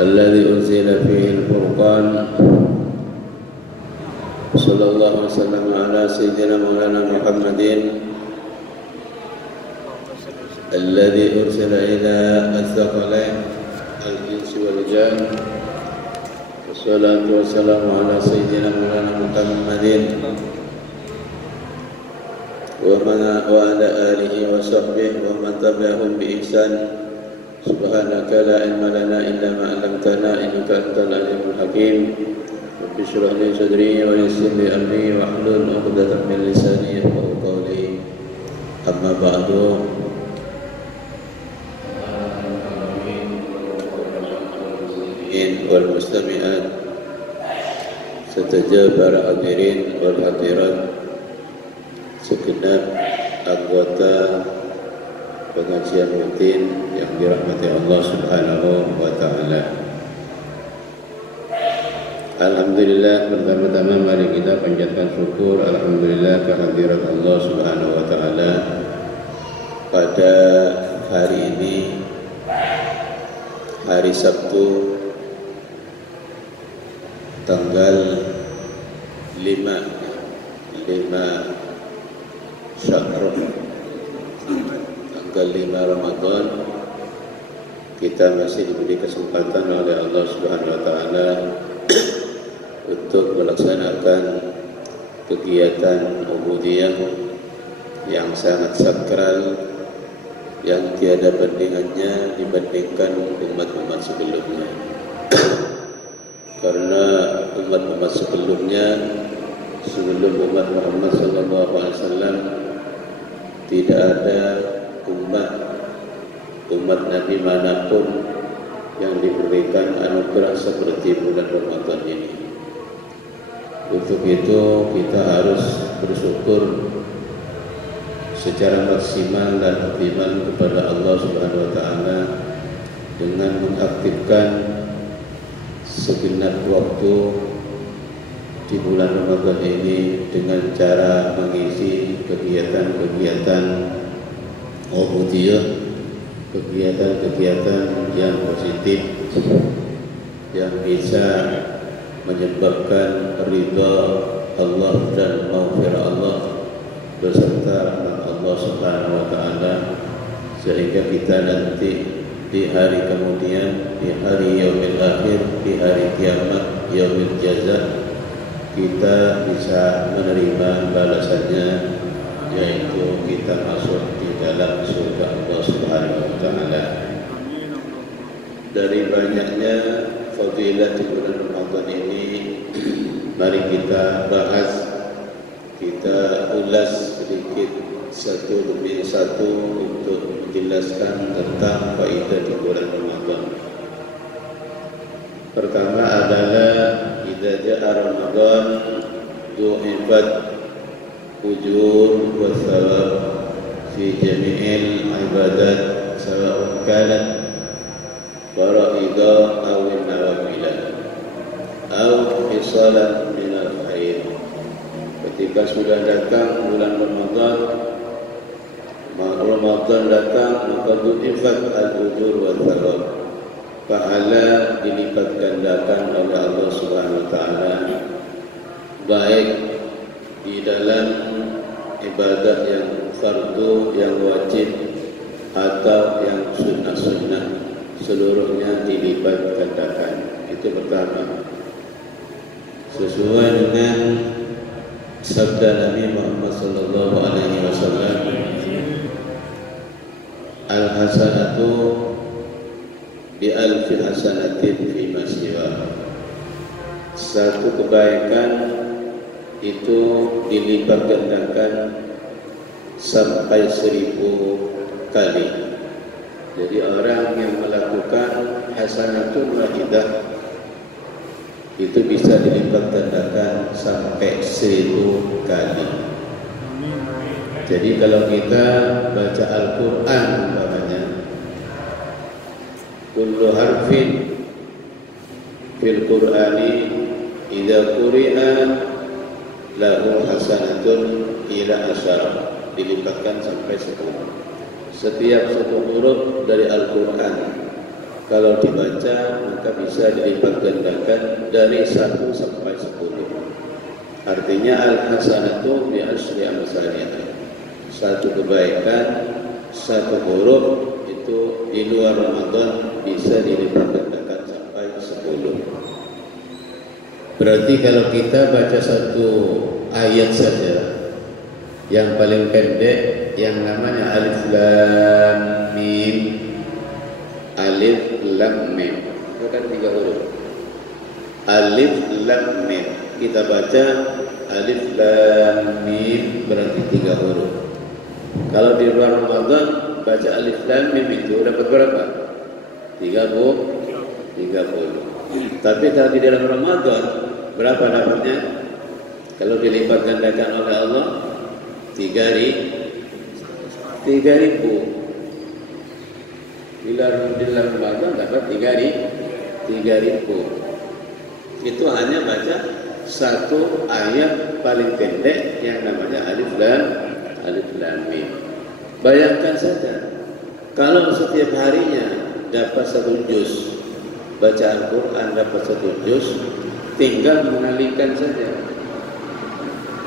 الذي أنزل فيه الفرقان صلى الله وسلم على سيدنا مولانا محمد الذي أرسل إلى الثقلين الإنس والجان والصلاة والسلام على سيدنا مولانا محمد وعلى آله وصحبه ومن تبعهم بإحسان. سبحانك لا علم لنا إلا ما علمتنا إنك أنت العليم الحكيم. رب اشرح لي صدري ويسر لي أمري واحلل عقدة من لساني يفقهوا قولي. أما بعد، wal mustami'at serta para hadirin wal hadirat, segenap anggota pengajian rutin yang dirahmati Allah Subhanahu wa taala. Alhamdulillah, pertama-tama mari kita panjatkan syukur alhamdulillah kehadirat Allah Subhanahu wa taala pada hari ini, hari Sabtu tanggal 5 Syawal, tanggal 5 Ramadan. Kita masih diberi kesempatan oleh Allah Subhanahu wa taala untuk melaksanakan kegiatan ubudiyah yang sangat sakral, yang tiada bandingannya dibandingkan umat-umat sebelumnya. Karena umat-umat sebelumnya, sebelum umat Muhammad SAW, tidak ada umat Nabi manapun yang diberikan anugerah seperti bulan Ramadan ini. Untuk itu kita harus bersyukur secara maksimal dan optimal kepada Allah Subhanahu wa taala dengan mengaktifkan segenap waktu di bulan Ramadan ini dengan cara mengisi kegiatan-kegiatan ubudiyah, kegiatan-kegiatan yang positif yang bisa menyebabkan ridha Allah dan maghfirah Allah beserta rahmat Allah Subhanahu wa taala, sehingga kita nanti di hari kemudian, di hari yaumil akhir, di hari kiamat, yaumil jaza, kita bisa menerima balasannya, yaitu kita masuk di dalam surga Allah Subhanahu wa taala. Dari banyaknya fadilah di bulan Ramadan ini, mari kita bahas, kita ulas sedikit satu demi satu untuk menjelaskan tentang faedah di bulan Ramadan. Pertama adalah idza jaa Ramadan du'ifat ujur wa thawab fi jami'il ibadat sawa'un kanat faraidah aw nawafilah aw hisalan min al-khair. Ketika sudah datang bulan Ramadan datang, maka du'ifat al-ujur wa thawab, pahala dilipat gandakan oleh Allah Subhanahu wa taala, baik di dalam ibadah yang fardu, yang wajib, atau yang sunnah-sunnah, seluruhnya dilipat gandakan. Itu pertama, sesuai dengan sabda Nabi Muhammad sallallahu alaihi wasallam, al-hasanatu bi alfi hasanatin fi masiwa. Satu kebaikan itu dilipat gandakan sampai 1000 kali. Jadi orang yang melakukan hasanatun wahidah itu bisa dilipat gandakan sampai 1000 kali. Jadi kalau kita baca Al-Quran umpamanya, kullu harfin fil Qur'ani idza quri'a lahu hasanatun ila asyar, dilipatkan sampai 10. Setiap satu huruf dari Al-Quran Kalau dibaca maka bisa dilipat gandakan dari 1 sampai 10. Artinya al-hasanatu bi asyri amsalihha. Satu kebaikan, satu huruf itu di luar Ramadan bisa dilipat gandakan sampai 10. Berarti kalau kita baca satu ayat saja yang paling pendek yang namanya alif lam mim, alif lam mim itu kan 3 huruf. Alif lam mim kita baca alif lam mim berarti 3 huruf. Kalau di luar Ramadan baca alif lam mim itu dapat berapa? 30. Tapi kalau di dalam Ramadan berapa dapatnya? Kalau dilipat gandakan oleh Allah 3.000. Bila dalam Ramadan dapat 3.000. Itu hanya baca satu ayat paling pendek yang namanya alif lam mim. Bayangkan saja kalau setiap harinya dapat 1 juz baca Al-Quran, dapat 1 juz, tinggal mengalihkan saja.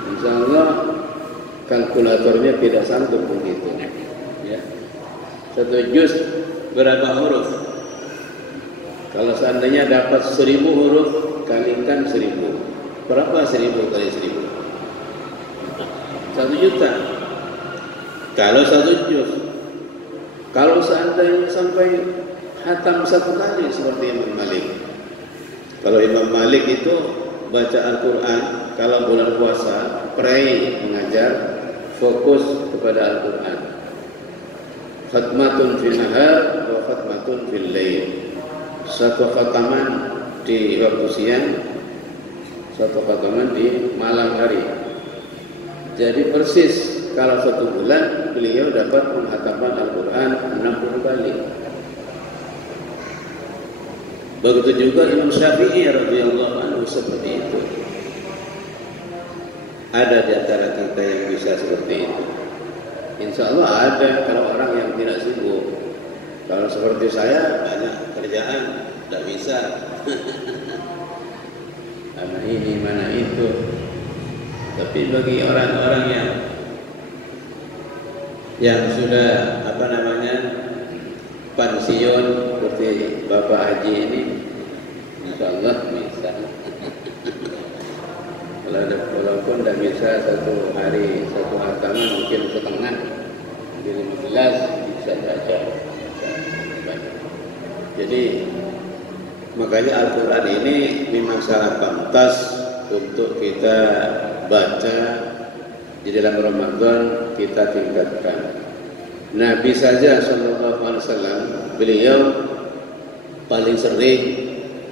Insya Allah kalkulatornya tidak sanggup begitu. Ya. 1 juz berapa huruf? Kalau seandainya dapat 1000 huruf, kalikan 1000. Berapa 1000 kali 1000? 1 juta. Kalau 1 juz. Kalau seandainya sampai hatam 1 kali seperti Imam Malik. Kalau Imam Malik itu baca Al-Quran, kalau bulan puasa, pray mengajar, fokus kepada Al-Quran. Khatmatun fil nahar wa khatmatun fil lail. Satu khataman di waktu siang, satu khataman di malam hari. Jadi persis kalau 1 bulan beliau dapat menghatamkan Al-Quran 60 kali. Begitu juga Imam Syafi'i radhiyallahu anhu seperti itu. Ada di antara kita yang bisa seperti itu. Insya Allah ada kalau orang yang tidak sibuk. Kalau seperti saya banyak kerjaan, tidak bisa. Mana ini, mana itu. Tapi bagi orang-orang yang sudah pensiun seperti Bapak Haji ini, insya Allah bisa. Walaupun tidak bisa 1 hari 1 hataman, mungkin setengah di 15 bisa baca. Jadi makanya Al-Quran ini memang sangat pantas untuk kita baca di dalam Ramadan, kita tingkatkan. Nabi saja SAW, beliau paling sering,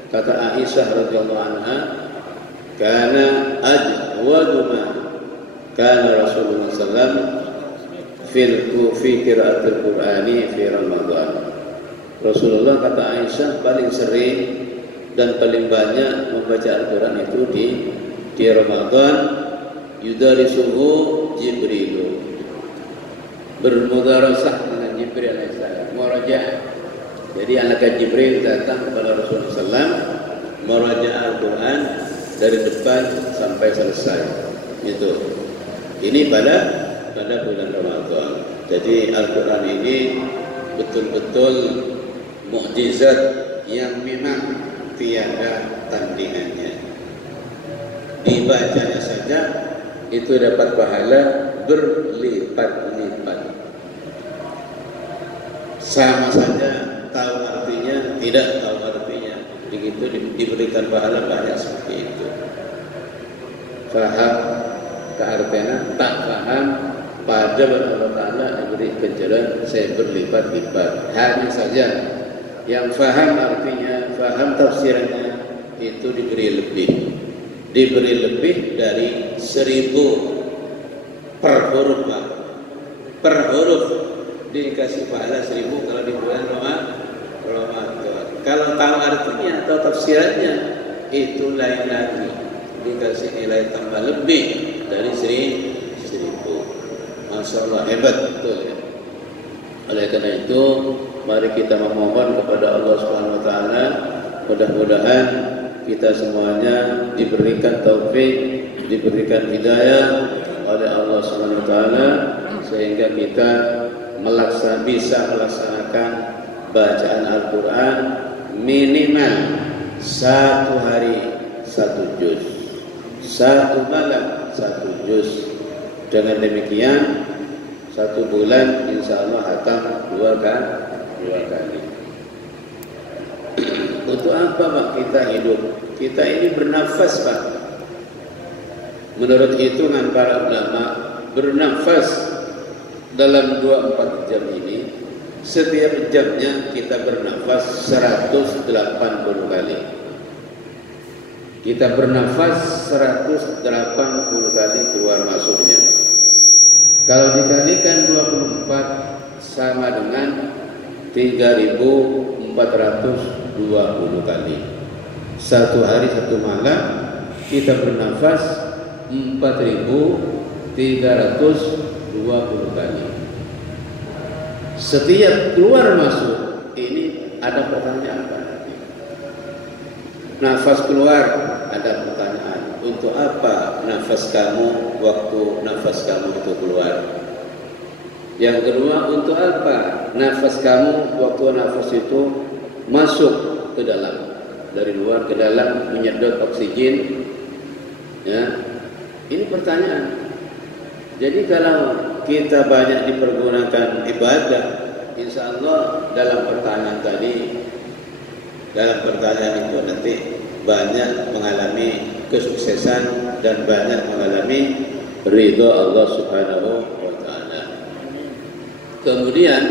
kata Aisyah radhiyallahu anha, kana ajwadu ma kana Rasulullah SAW fi qiraatil Qur'ani fi Ramadan. Rasulullah, kata Aisyah, paling sering dan paling banyak membaca Al-Quran itu di Ramadan. Yudarisuhu Jibril, bermudarasah dengan Jibril alaihissalam, murajaah. Jadi malaikat Jibril datang kepada Rasulullah SAW, murajaah Al-Quran dari depan sampai selesai. Itu. Ini pada bulan Ramadan. Jadi Al-Quran ini betul-betul mukjizat yang memang tiada tandingannya. Dibacanya saja itu dapat pahala berlipat-lipat. Sama saja tahu artinya, tidak tahu artinya, begitu diberikan pahala banyak seperti itu. Faham keartiannya, tak paham, pada Allah Ta'ala diberi ganjaran saya berlipat-lipat. Hanya saja yang faham artinya, faham tafsirannya, itu diberi lebih dari 1000 per huruf, Pak. Per huruf dikasih pahala 1000 kalau di bulan Ramadan. Kalau tahu artinya atau tafsirannya, itu lain lagi, dikasih nilai tambah lebih dari 1000. Masya Allah, hebat betul ya. Oleh karena itu, mari kita memohon kepada Allah Subhanahu wa taala, mudah-mudahan kita semuanya diberikan taufik, diberikan hidayah oleh Allah Subhanahu wa taala sehingga kita bisa melaksanakan bacaan Al-Qur'an minimal 1 hari 1 juz, 1 malam 1 juz. Dengan demikian 1 bulan insya Allah hatam 2 kali. Untuk apa Pak kita hidup? Kita ini bernafas Pak. Menurut hitungan para ulama, bernafas dalam 24 jam ini, setiap jamnya kita bernafas 180 kali. Kita bernafas 180 kali keluar masuknya. Kalau dikalikan 24 sama dengan 3.420 kali. 1 hari 1 malam kita bernafas 4.320 kali. Setiap keluar masuk ini ada pertanyaan Pak. Nafas keluar ada pertanyaan. Untuk apa nafas kamu waktu nafas kamu itu keluar? Yang kedua, untuk apa nafas kamu waktu nafas itu masuk ke dalam, dari luar ke dalam menyedot oksigen? Ya, ini pertanyaan. Jadi kalau kita banyak dipergunakan ibadah, insya Allah dalam pertanyaan itu nanti banyak mengalami kesuksesan dan banyak mengalami ridho Allah Subhanahu wa taala. Kemudian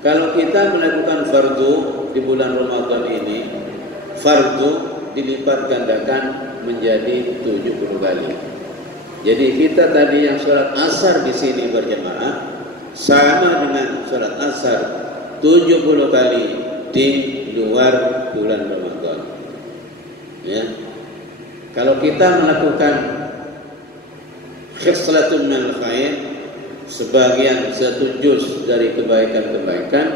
kalau kita melakukan fardu di bulan Ramadan ini, fardu dilipat gandakan menjadi 70 kali. Jadi kita tadi yang sholat asar di sini berjamaah sama dengan sholat asar 70 kali di luar bulan Ramadan. Ya. Kalau kita melakukan khuslatun minal khair, sebagian 1 juz dari kebaikan-kebaikan,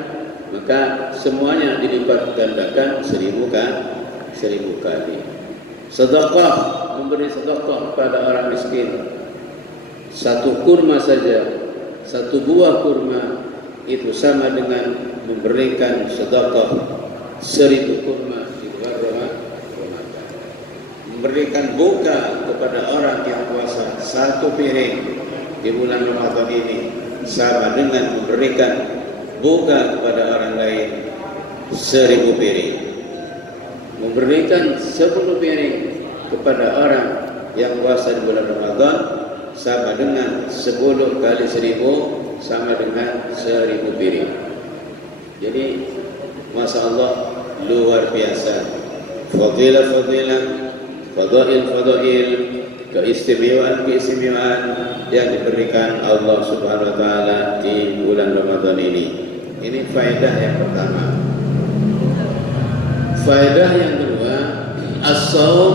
maka semuanya dilipat gandakan 1000 kali. Sedekah, memberi sedekah kepada orang miskin. 1 kurma saja, 1 buah kurma itu sama dengan memberikan sedekah 1000 kurma di luar Ramadan. Memberikan buka kepada orang yang puasa 1 piring di bulan Ramadan ini sama dengan memberikan buka kepada orang lain 1000 piring. Memberikan 10 piring kepada orang yang puasa di bulan Ramadan sama dengan 10 kali 1000 sama dengan 1000 piring. Jadi Masya Allah luar biasa. Fadilah-fadilah, fadail-fadail, keistimewaan yang diberikan Allah Subhanahu wa taala di bulan Ramadan ini. Ini faedah yang pertama. Faedah yang kedua, as-shaum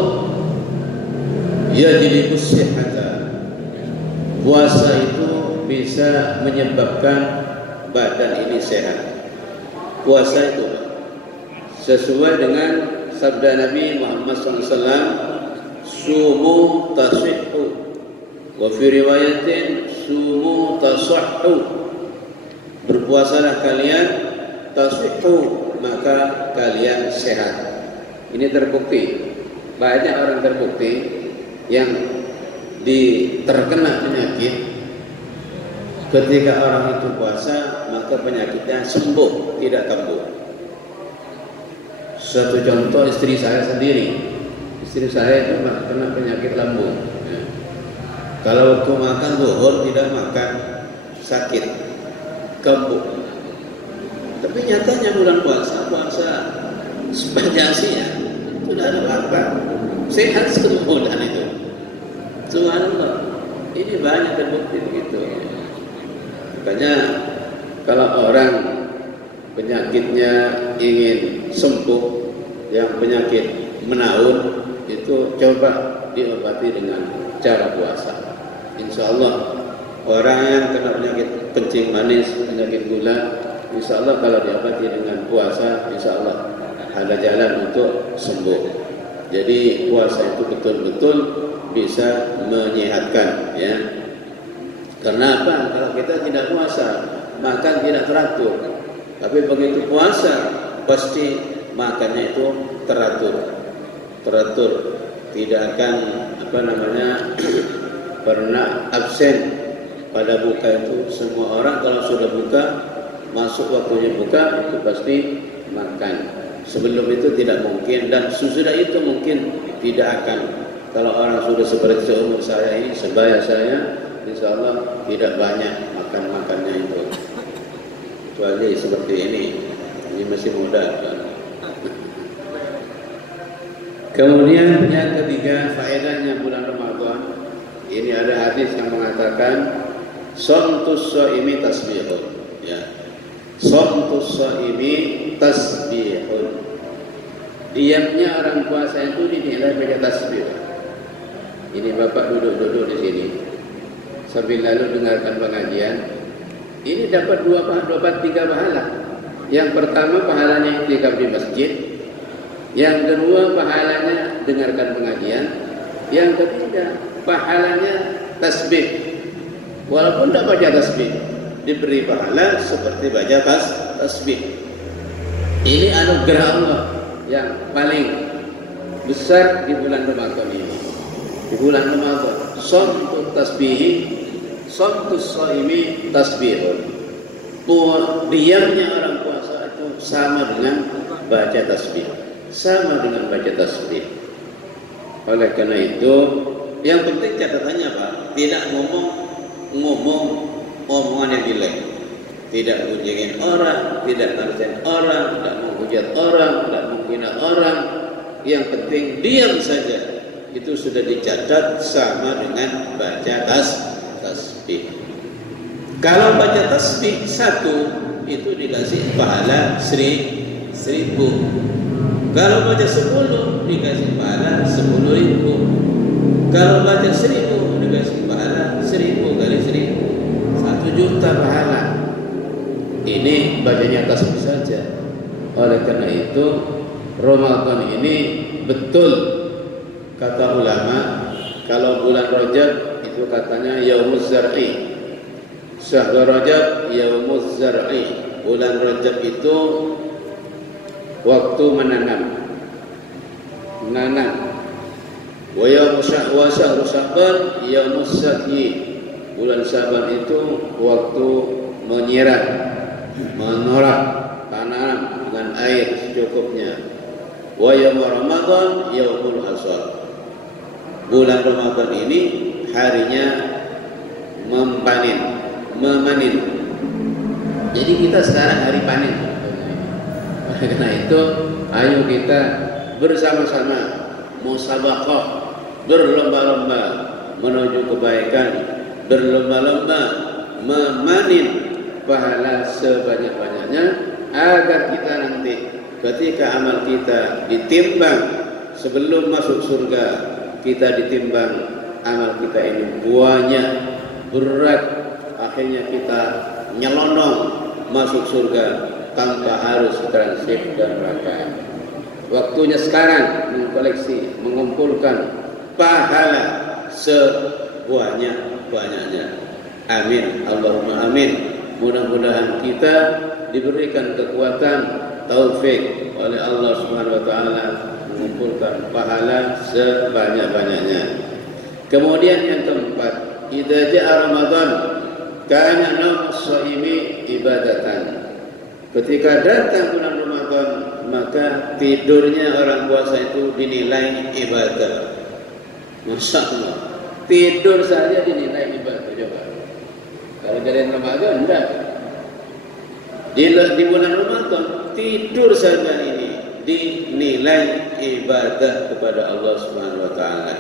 yajlibu sihhata. Puasa itu bisa menyebabkan badan ini sehat. Puasa itu sesuai dengan sabda Nabi Muhammad SAW, sumu tasihhu, wa fi riwayatin sumu tasahhu. Berpuasalah kalian, tasihhu, maka kalian sehat. Ini terbukti. Banyak orang terbukti yang terkena penyakit, ketika orang itu puasa maka penyakitnya sembuh, tidak kambuh. Satu contoh, istri saya sendiri. Istri saya itu kena penyakit lambung. Kalau waktu makan zuhur tidak makan, sakit, kambuh. Tapi nyatanya bulan puasa sepanjang Asia sudah ada apa? Sehat semua bulan itu. Subhanallah. Ini banyak terbukti begitu. Makanya kalau orang penyakitnya ingin sembuh, yang penyakit menaun, itu coba diobati dengan cara puasa. Insya Allah orang yang kena penyakit kencing manis, penyakit gula, insya Allah kalau diobati dengan puasa, insya Allah ada jalan untuk sembuh. Jadi puasa itu betul-betul bisa menyehatkan, ya. Karena apa? Kalau kita tidak puasa, makan tidak teratur. Tapi begitu puasa, pasti makannya itu teratur, tidak akan pernah absen pada buka itu. Semua orang kalau sudah buka, masuk waktunya buka, itu pasti makan. Sebelum itu tidak mungkin, dan sesudah itu mungkin tidak akan. Kalau orang sudah seperti seumur saya ini, sebaya saya, insya Allah tidak banyak makannya itu. Kecuali seperti ini masih muda. Kemudian yang ketiga, faedahnya bulan Ramadan. Ini ada hadis yang mengatakan Somtus shaimi tasbihun, ya. Somtus shaimi tasbihun. Diamnya orang puasa itu dinilai baca tasbih. Ini Bapak duduk di sini sambil lalu dengarkan pengajian. Ini dapat 3 pahala. Yang pertama pahalanya iktikaf di masjid. Yang kedua pahalanya dengarkan pengajian. Yang ketiga pahalanya tasbih. Walaupun tidak baca tasbih, diberi pahala seperti baca tasbih. Ini anugerah Allah yang paling besar di bulan Ramadan ini. Di bulan Ramadan, somtu tasbihi, somtus shaimi tasbihun. Diamnya orang puasa itu sama dengan baca tasbih, sama dengan baca tasbih. Oleh karena itu, yang penting catatannya Pak, tidak ngomong omongan yang jelek, tidak gunjingin orang, tidak ngerjain orang, tidak menghujat orang, tidak menghina orang. Yang penting diam saja. Itu sudah dicatat sama dengan baca tasbih. Kalau baca tasbih 1 itu dikasih pahala 1000. Kalau baca 10 dikasih pahala 10.000. Kalau baca 1000 dikasih pahala 1000 kali 1000, 1 juta pahala. Ini bacanya tasbih saja. Oleh karena itu Ramadan ini betul kata ulama, kalau bulan Rajab itu katanya yaumuz zar'i. Syahrul Rajab yaumuz zar'i. Bulan Rajab itu waktu menanam. Wa syahrul Sya'ban yaumuz sadyi. Bulan Syaban itu waktu menyiram, menorak tanam dengan air secukupnya. Wa yaum Ramadan yaumul hasad. Bulan Ramadan ini harinya memanen. Jadi kita sekarang hari panen. Karena itu ayo kita bersama-sama musabaqah, berlomba-lomba menuju kebaikan, berlomba-lomba memanen pahala sebanyak-banyaknya, agar kita nanti ketika amal kita ditimbang sebelum masuk surga, kita ditimbang amal kita ini banyak, berat, akhirnya kita nyelonong masuk surga tanpa harus transit dan neraka. Waktunya sekarang mengkoleksi, mengumpulkan pahala sebanyak-banyaknya. Amin, Allahumma amin. Mudah-mudahan kita diberikan kekuatan, taufik oleh Allah Subhanahu wa taala mengumpulkan pahala sebanyak-banyaknya. Kemudian yang keempat, idza jaa Ramadan kana nawmus shaimi ibadatan. Ketika datang bulan Ramadan, maka tidurnya orang puasa itu dinilai ibadah. Masya Allah, tidur saja dinilai ibadah. Coba kalau jalan Ramadan enggak. Di bulan Ramadan tidur saja ini dinilai ibadah kepada Allah Subhanahu wa taala.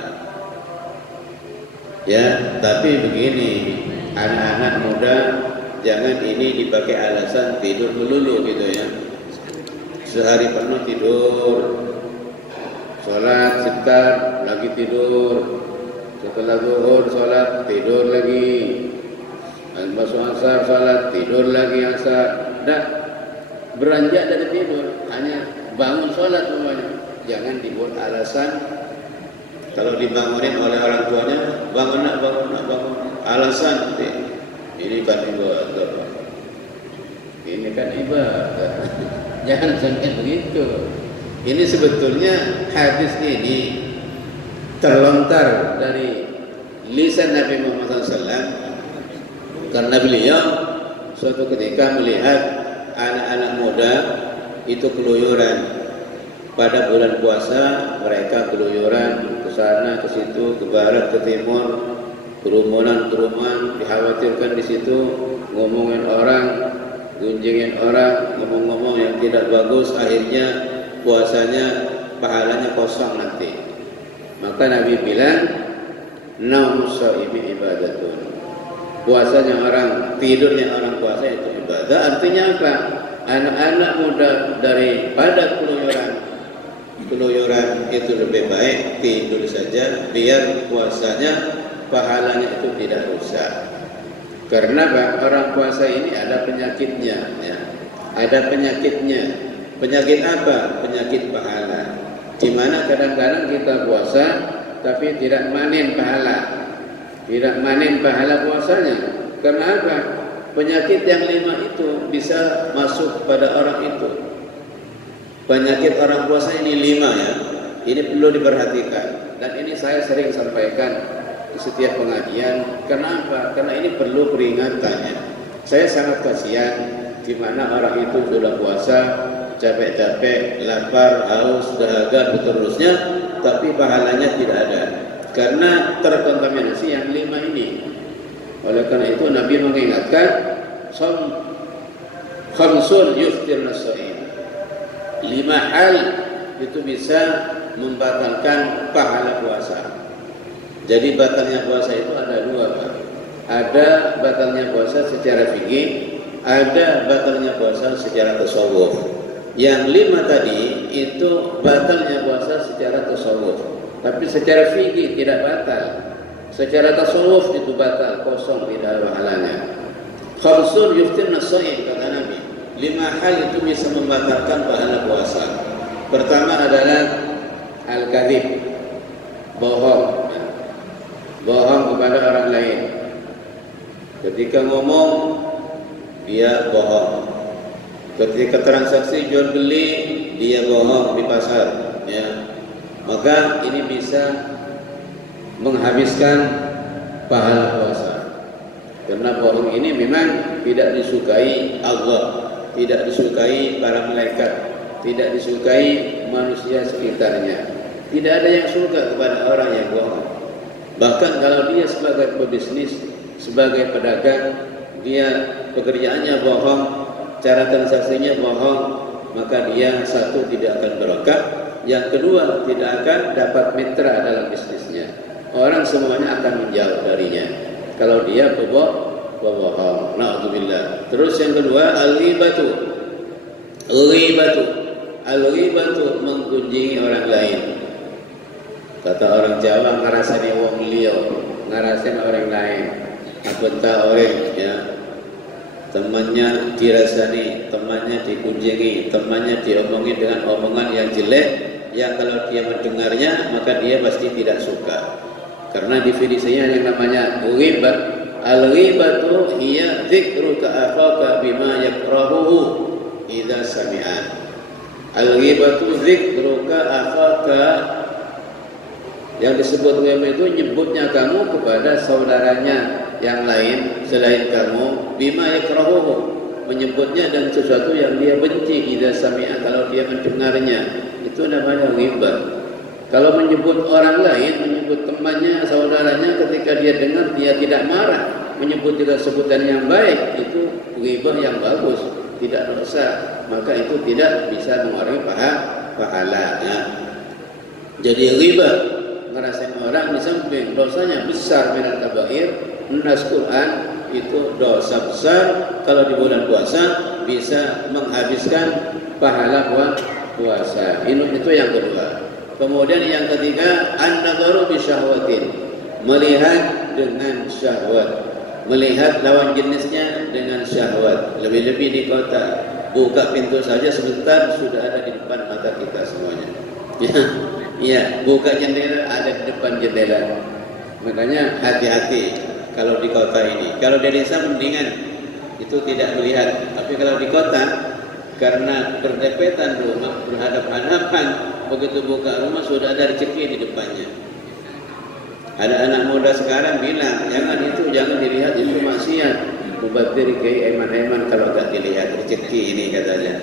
Ya, tapi begini, anak-anak muda jangan ini dipakai alasan tidur melulu gitu ya. Sehari penuh tidur, sholat sebentar lagi tidur, setelah zuhur sholat tidur lagi. masuk asar salat, tidur lagi asar, dah beranjak dari tidur, hanya bangun salat semuanya. Jangan dibuat alasan. Kalau dibangunin oleh orang tuanya, bangun nak, alasan ini kan ibadah, ini kan ibadah. Jangan sampai begitu. Ini sebetulnya hadis ini terlontar dari lisan Nabi Muhammad SAW karena beliau suatu ketika melihat anak-anak muda itu keluyuran pada bulan puasa. Mereka keluyuran ke sana ke situ, ke barat ke timur, kerumunan, dikhawatirkan di situ ngomongin orang, gunjingin orang, ngomong-ngomong yang tidak bagus, akhirnya puasanya pahalanya kosong nanti. Maka Nabi bilang, naumus shaimi ibadatun. Puasanya orang, tidurnya orang puasa itu ibadah. Artinya apa? Anak-anak muda daripada keluyuran itu lebih baik tidur saja, biar puasanya pahalanya itu tidak rusak. Karena orang puasa ini ada penyakitnya, ya. Ada penyakitnya. Penyakit apa? Penyakit pahala. Di mana kadang-kadang kita puasa tapi tidak manen pahala. Tidak manen pahala puasanya. Karena apa? Penyakit yang 5 itu bisa masuk pada orang itu. Penyakit orang puasa ini 5 ya. Ini perlu diperhatikan. Dan ini saya sering sampaikan di setiap pengajian. Kenapa? Karena ini perlu peringatannya. Saya sangat kasihan di mana orang itu sudah puasa, capek-capek, lapar, haus, dahaga, seterusnya, tapi pahalanya tidak ada. Karena terkontaminasi yang 5 ini. Oleh karena itu Nabi mengingatkan, khamsun yuftirna shaim. 5 hal itu bisa membatalkan pahala puasa. Jadi batalnya puasa itu ada 2, Pak. Ada batalnya puasa secara fikih, ada batalnya puasa secara tasawuf. Yang 5 tadi itu batalnya puasa secara tasawuf, tapi secara fikih tidak batal. Secara tasawuf itu batal, kosong, tidak ada pahalanya. Khamsun yuftirna shaim, kata Nabi. 5 hal itu bisa membatalkan pahala puasa. Pertama adalah al-kadzib, bohong. Bohong kepada orang lain. Ketika ngomong dia bohong. Ketika transaksi jual beli dia bohong di pasar, ya. Maka ini bisa menghabiskan pahala puasa. Karena bohong ini memang tidak disukai Allah, tidak disukai para malaikat, tidak disukai manusia sekitarnya. Tidak ada yang suka kepada orang yang bohong. Bahkan kalau dia sebagai pebisnis, sebagai pedagang, dia pekerjaannya bohong, cara transaksinya bohong, maka dia satu tidak akan berkah, yang kedua tidak akan dapat mitra dalam bisnisnya. Orang semuanya akan menjauh darinya kalau dia bohong. Na'udzubillah. Terus yang kedua al-ghibatu. Al-ghibatu menggunjingi orang lain. Kata orang Jawa, ngarasani wong liya, ngarasin orang lain. Apentah orang, ya, temannya dirasani, temannya dikunjungi, temannya diomongin dengan omongan yang jelek, yang kalau dia mendengarnya maka dia pasti tidak suka. Karena definisinya yang namanya ghibah, al-ghibatu hiya dzikruka akhaka bima yakrahuhu idza sami'a. Al-ghibatu dzikruka akhaka, yang disebut ghibah itu nyebutnya kamu kepada saudaranya yang lain selain kamu, bima yakrahuhu, menyebutnya dan sesuatu yang dia benci, idza sami'a, kalau dia mendengarnya, itu namanya ghibah. Kalau menyebut orang lain, menyebut temannya, saudaranya, ketika dia dengar dia tidak marah, menyebut dengan sebutan yang baik, itu ghibah yang bagus, tidak dosa, maka itu tidak bisa mengurangi pahala. Jadi ghibah, ngerasain orang, di samping dosanya besar minat kabair, nas Quran itu dosa besar. Kalau di bulan puasa bisa menghabiskan pahala buat puasa. Itu yang kedua. Kemudian yang ketiga, an-nadharu bi syahwatin, melihat dengan syahwat. melihat lawan jenisnya dengan syahwat. Lebih-lebih di kota, buka pintu saja sebentar sudah ada di depan mata kita semuanya. Ya, buka jendela ada di depan jendela. Makanya hati-hati kalau di kota ini. Kalau di desa mendingan itu tidak melihat. Tapi kalau di kota, karena berdepetan rumah, berhadap-hadapan, begitu buka rumah sudah ada rezeki di depannya. Ada anak muda sekarang bilang, jangan dilihat, itu maksiat. Mubadir kayak eman-eman kalau tak dilihat rezeki ini katanya.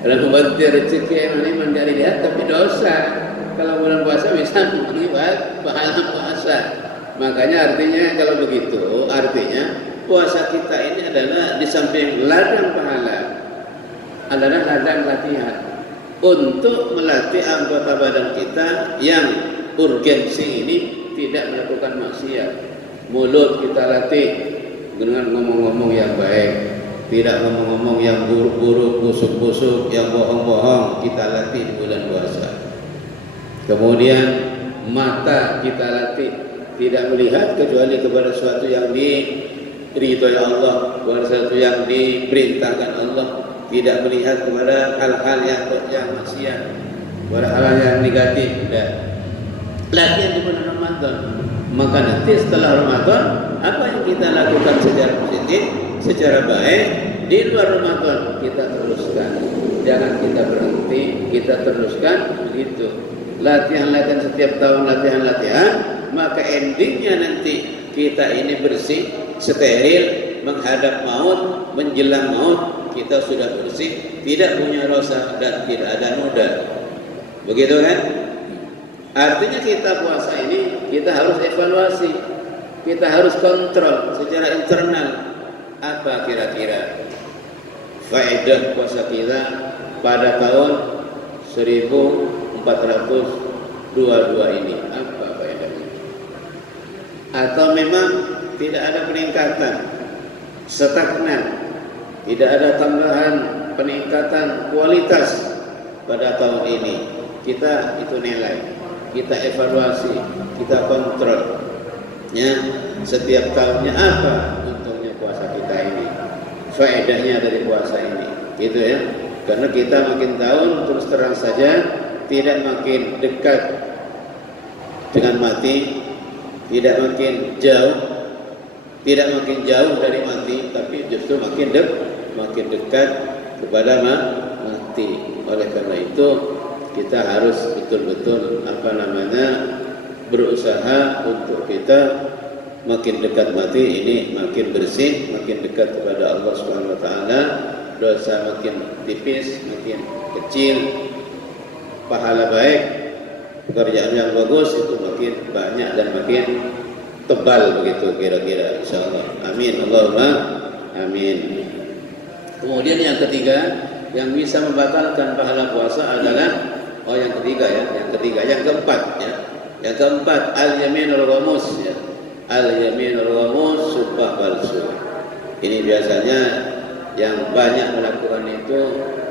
Kalau mubadir rezeki eman-eman tak dilihat tapi dosa. Kalau bulan puasa bisa mengibat pahala puasa. Makanya artinya kalau begitu, artinya puasa kita ini adalah di samping ladang pahala, adalah ladang latihan untuk melatih anggota badan kita yang urgensi ini tidak melakukan maksiat. Mulut kita latih dengan ngomong-ngomong yang baik, tidak ngomong-ngomong yang buruk-buruk, busuk-busuk, yang bohong-bohong, kita latih di bulan puasa. Kemudian mata kita latih tidak melihat kecuali kepada sesuatu yang diridhoi Allah, kepada sesuatu yang diperintahkan Allah, tidak melihat kepada hal-hal yang maksiat, kepada hal yang negatif. Latihan di bulan Ramadan. Maka nanti setelah Ramadan, apa yang kita lakukan secara positif, secara baik di luar Ramadan kita teruskan. Jangan kita berhenti, kita teruskan begitu. Latihan-latihan setiap tahun, latihan-latihan, maka endingnya nanti kita ini bersih, steril, menghadap maut, menjelang maut, kita sudah bersih, tidak punya dosa dan tidak ada noda. Begitu kan? Artinya kita puasa ini kita harus evaluasi, kita harus kontrol secara internal. Apa kira-kira faedah puasa kita pada tahun 1422 ini? Apa faedahnya? Atau memang tidak ada peningkatan, stagnan, tidak ada tambahan peningkatan kualitas pada tahun ini? Kita itu nilai, kita evaluasi, kita kontrol. Ya, setiap tahunnya apa untungnya puasa kita ini, faedahnya dari puasa ini, gitu ya. Karena kita makin tahun terus terang saja tidak makin dekat dengan mati, tidak makin jauh, tidak makin jauh dari mati, tapi justru makin dekat kepada mati. Oleh karena itu kita harus betul-betul berusaha untuk kita makin dekat mati ini makin bersih, makin dekat kepada Allah Subhanahu wa taala, dosa makin tipis, makin kecil, pahala baik, pekerjaan yang bagus itu makin banyak dan makin tebal begitu kira-kira insyaallah. Amin Allahumma amin. Kemudian yang ketiga yang bisa membatalkan pahala puasa adalah yang keempat al-yaminul ghamus ya. Al-yaminul ghamus, sumpah palsu. Ini biasanya yang banyak melakukan itu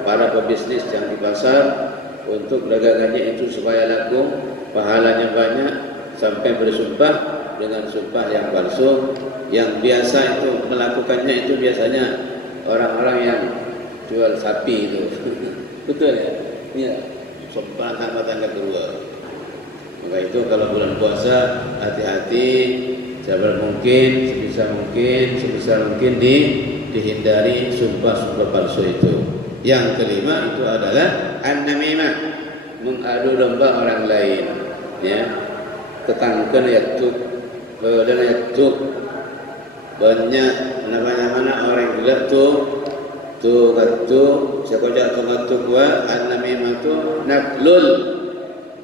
para pebisnis yang di pasar untuk dagangannya itu supaya laku, pahalanya banyak, sampai bersumpah dengan sumpah yang palsu. Yang biasa itu melakukannya itu biasanya orang-orang yang jual sapi itu. Betul ya? Iya. Sumpah sama tangga keluar. Maka itu kalau bulan puasa hati-hati, sebisa mungkin dihindari sumpah-sumpah palsu itu. Yang kelima itu adalah an-namimah, mengadu domba orang lain. Ya, tetangkan dan yaktub. Banyak mana orang bilang sekojak tungatuk wa an-namimah tu naklul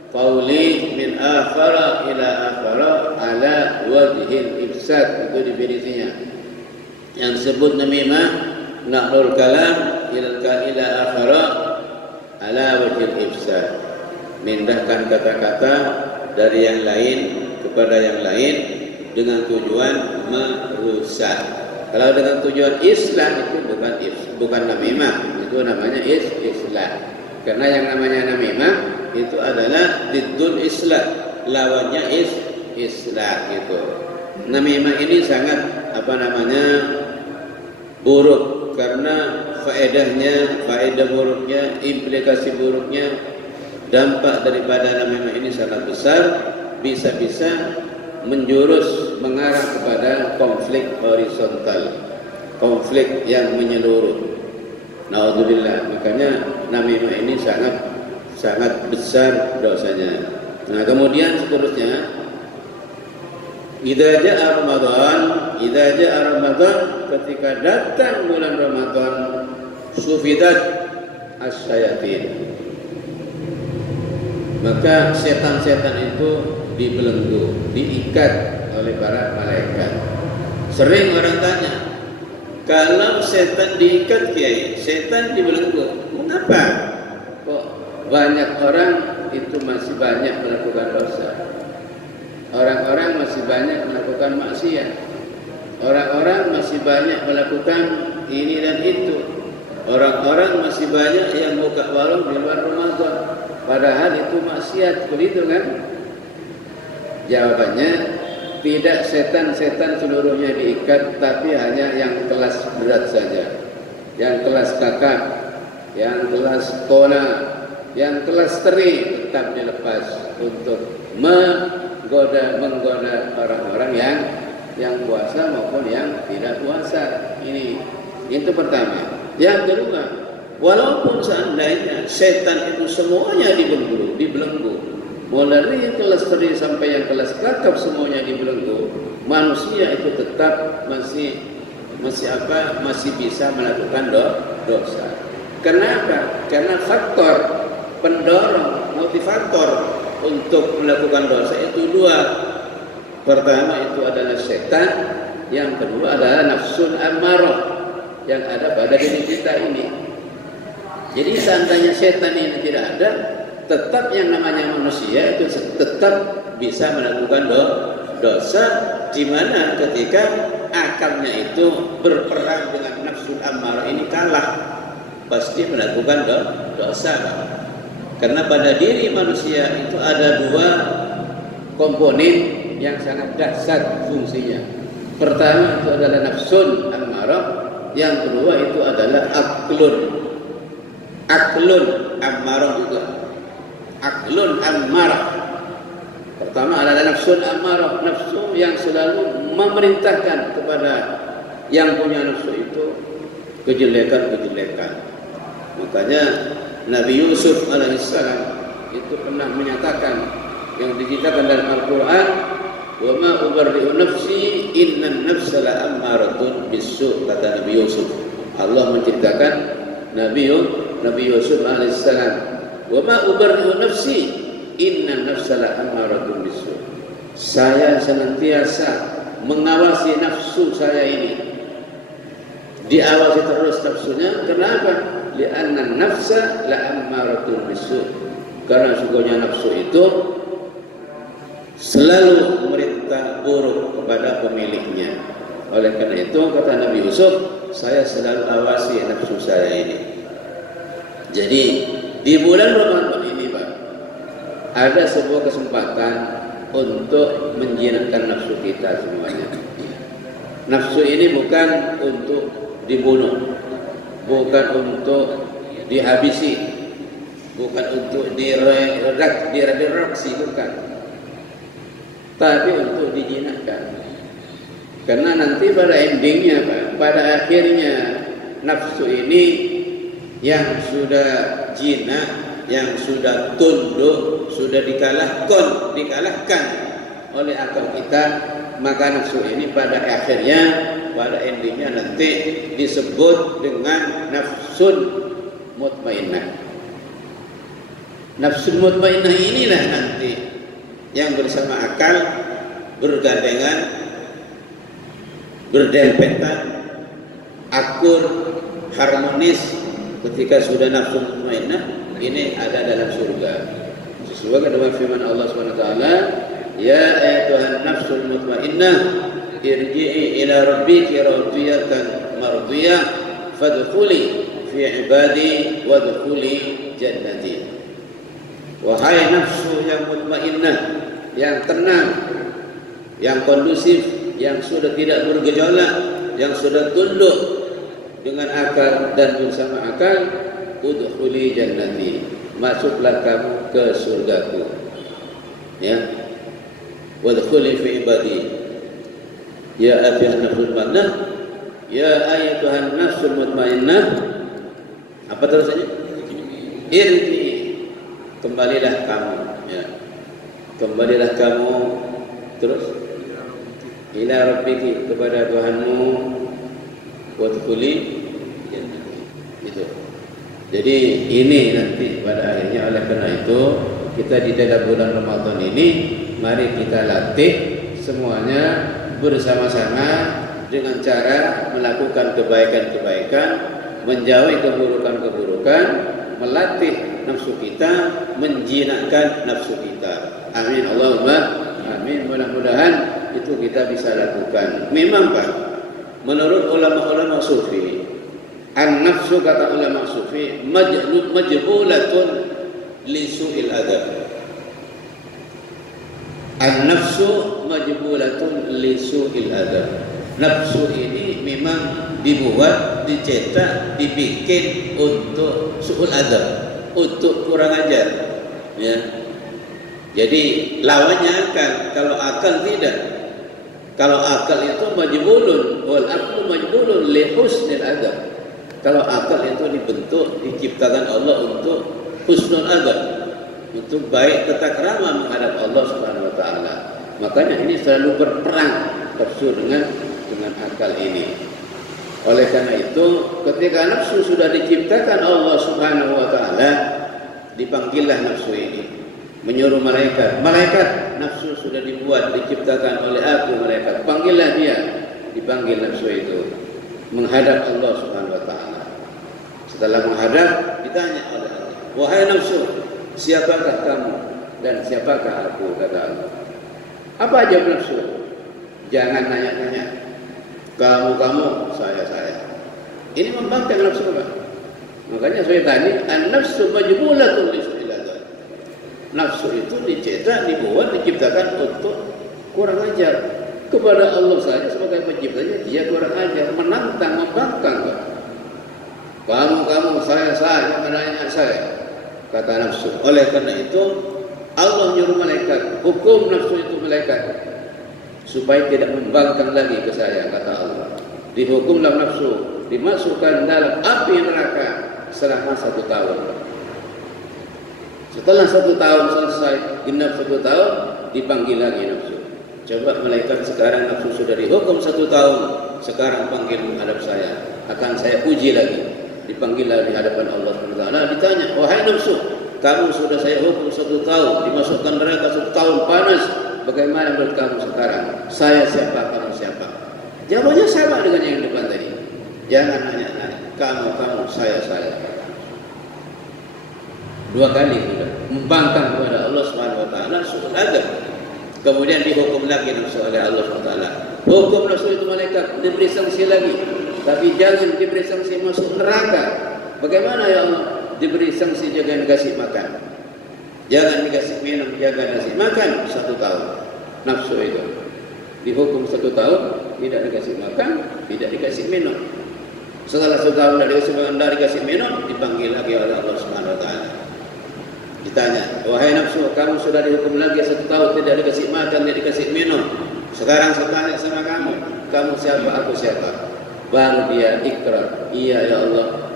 qauli min akhara ila akhara ala wajhil ifsad. Itu definisinya. Yang sebut namimah naqlul kalam ila akhara ala wajhil ifsad, mindahkan kata-kata dari yang lain kepada yang lain dengan tujuan merusak. Kalau dengan tujuan islah itu bukan namimah, itu namanya islah. Karena yang namanya namimah itu adalah diddul islah, lawannya islah gitu. namimah ini sangat buruk, karena faedah buruknya, implikasi buruknya, dampak daripada namimah ini sangat besar, bisa-bisa mengarah kepada konflik horizontal, konflik yang menyeluruh. Naudzubillah. Makanya namimah ini sangat besar dosanya. Nah, kemudian seterusnya, idza jaa Ramadan, ketika datang bulan Ramadan, sufidat asyayatin, maka setan-setan itu dibelenggu, diikat oleh para malaikat. Sering orang tanya, kalau setan diikat kiai, setan dibelenggu, mengapa kok banyak orang itu masih banyak melakukan dosa? Orang-orang masih banyak melakukan maksiat, orang-orang masih banyak melakukan ini dan itu, orang-orang masih banyak yang buka warung di luar Ramadan, padahal itu maksiat, begitu kan? Jawabannya, tidak setan-setan seluruhnya diikat, tapi hanya yang kelas berat saja, yang kelas kakak, yang kelas kona, yang kelas teri tetap dilepas untuk menggoda orang-orang yang puasa maupun yang tidak puasa. Ini itu pertama. Yang kedua, walaupun seandainya setan itu semuanya dibelenggu, mulai yang kelas teri sampai yang kelas kakap semuanya dibelenggu, manusia itu tetap masih bisa melakukan dosa. Kenapa? Karena faktor pendorong, motivator untuk melakukan dosa itu dua. Pertama itu adalah setan, yang kedua adalah nafsun ammarah yang ada pada diri kita ini. Jadi seandainya setan ini tidak ada, tetap yang namanya manusia itu tetap bisa melakukan dosa, di mana ketika akalnya itu berperang dengan nafsun ammarah ini kalah, pasti melakukan dosa. Karena pada diri manusia itu ada dua komponen yang sangat dahsyat fungsinya. Pertama itu adalah nafsun ammarah, yang kedua itu adalah aklun ammarah juga. Aklun ammarah. Pertama adalah nafsun ammarah, nafsu yang selalu memerintahkan kepada yang punya nafsu itu kejelekan. Makanya Nabi Yusuf alaihissalam itu pernah menyatakan, yang diceritakan dalam Al-Quran, wa ma ubarri'u nafsi innan nafsa la'ammaratun bis-su', kata Nabi Yusuf. Allah menceritakan Nabi Yusuf alaihissalam, wa ma ubarri'u nafsi innan nafsa la'ammaratun bis-su'. Saya senantiasa mengawasi nafsu saya ini, diawasi terus nafsunya. Kenapa? Li'anna nafsa la'ammaratun bis-su', karena sungguhnya nafsu itu selalu memerintah buruk kepada pemiliknya. Oleh karena itu kata Nabi Yusuf, saya selalu awasi nafsu saya ini. Jadi di bulan Ramadan ini Pak, ada sebuah kesempatan untuk menjinakkan nafsu kita semuanya. Nafsu ini bukan untuk dibunuh, bukan untuk dihabisi, bukan untuk diredaksi, bukan, tapi untuk dijinakkan. Karena nanti pada endingnya Pak, pada akhirnya nafsu ini yang sudah jinak, yang sudah tunduk, sudah dikalahkan oleh akal kita, maka nafsu ini pada akhirnya, pada endingnya nanti disebut dengan nafsun mutmainnah. Nafsun mutmainnah inilah nanti yang bersama akal bergandengan, berdempetan, akur, harmonis. Ketika sudah nafsu mutmainnah ini ada dalam surga. Sesuai dengan firman Allah SWT, ya ayyatuhan nafsul mutmainnah irji'i ila rabbiki radiyatan mardiyah fadkhuli fi ibadi wadkhuli jannati. Wahai nafsu yang mutmainnah, yang tenang, yang kondusif, yang sudah tidak bergejolak, yang sudah tunduk dengan akal dan bersama akal, udkhuli jannati, masuklah kamu ke surgaku. Ya, wadkhuli fi ibadi, ya ayyuhan nafsul mutmainnah, ya ayyatuhan nafsul mutmainnah. Apa terusannya? Irji, kembalilah kamu, ya, kembalilah kamu terus ila rabbiki, kepada Tuhanmu, wadkhuli jannati. Itu. Jadi ini nanti pada akhirnya, oleh karena itu kita di dalam bulan Ramadan ini mari kita latih semuanya bersama-sama dengan cara melakukan kebaikan-kebaikan, menjauhi keburukan-keburukan, melatih nafsu kita, menjinakkan nafsu kita. Amin Allahumma amin. Mudah-mudahan itu kita bisa lakukan. Memang Pak, menurut ulama-ulama sufi, an-nafsu, kata ulama sufi, majbulatun li su'il adab. An-nafsu majbulatun li su'il adab. Nafsu ini memang dibuat, dicetak, dibikin untuk su'ul adab, untuk kurang ajar, ya. Jadi lawannya akal. Kalau akal tidak. Kalau akal itu majbulun, wal aqlu majbulun li husnil adab. Kalau akal itu dibentuk, diciptakan Allah untuk husnul adab, untuk baik tata krama menghadap Allah Subhanahu wa taala. Makanya ini selalu berperang nafsu dengan akal ini. Oleh karena itu, ketika nafsu sudah diciptakan Allah Subhanahu wa taala, dipanggillah nafsu ini, menyuruh malaikat, malaikat, nafsu sudah dibuat, diciptakan oleh aku, malaikat, panggillah dia. Dipanggil nafsu itu menghadap Allah Subhanahu wa taala. Setelah menghadap, ditanya oleh Allah, wahai nafsu, siapakah kamu dan siapakah aku, kata Allah. Apa jawab nafsu? Jangan nanya-nanya. Kamu, saya. Ini membangkang nafsu, Pak. Makanya saya tadi, an-nafsu majbulatun li su'il adab. Nafsu itu dicetak, dibuat, diciptakan untuk kurang ajar kepada Allah saja. Sebagai penciptanya dia kurang ajar, menantang, membangkang, Pak. Kamu, saya, jangan nanya saya, kata nafsu. Oleh karena itu Allah nyuruh malaikat, hukum nafsu itu malaikat, supaya tidak membangkang lagi ke saya, kata Allah. Dihukumlah nafsu, dimasukkan dalam api neraka selama 1 tahun. Setelah 1 tahun selesai, genap 1 tahun, dipanggil lagi nafsu. Coba malaikat, sekarang nafsu sudah dihukum 1 tahun, sekarang panggil menghadap saya, akan saya uji lagi. Dipanggil lagi di hadapan Allah SWT. Ditanya, wahai nafsu, kamu sudah saya hukum 1 tahun, dimasukkan neraka 1 tahun panas, bagaimana menurut kamu sekarang? Saya siapa, kamu siapa? Jawabannya sama dengan yang depan tadi. Jangan nanya-nanya. Kamu, saya. 2 kali sudah membangkang kepada Allah Subhanahu wa taala, suul adab. Kemudian dihukum lagi nafsu oleh Allah Subhanahu wa taala. Hukum nafsu itu malaikat, diberi sanksi lagi. Tapi jangan diberi sanksi masuk neraka. Bagaimana ya Allah? Diberi sanksi jangan dikasih makan, jangan dikasih minum, jangan dikasih makan 1 tahun. Nafsu itu dihukum 1 tahun, tidak dikasih makan, tidak dikasih minum. Setelah 1 tahun tidak dikasih makan, tidak dikasih minum, dipanggil lagi oleh Allah Subhanahu wa taala. Ditanya, wahai nafsu, kamu sudah dihukum lagi 1 tahun, tidak dikasih makan, tidak dikasih minum. Sekarang saya tanya sama kamu siapa, aku siapa? Baru dia ikrar, iya ya Allah,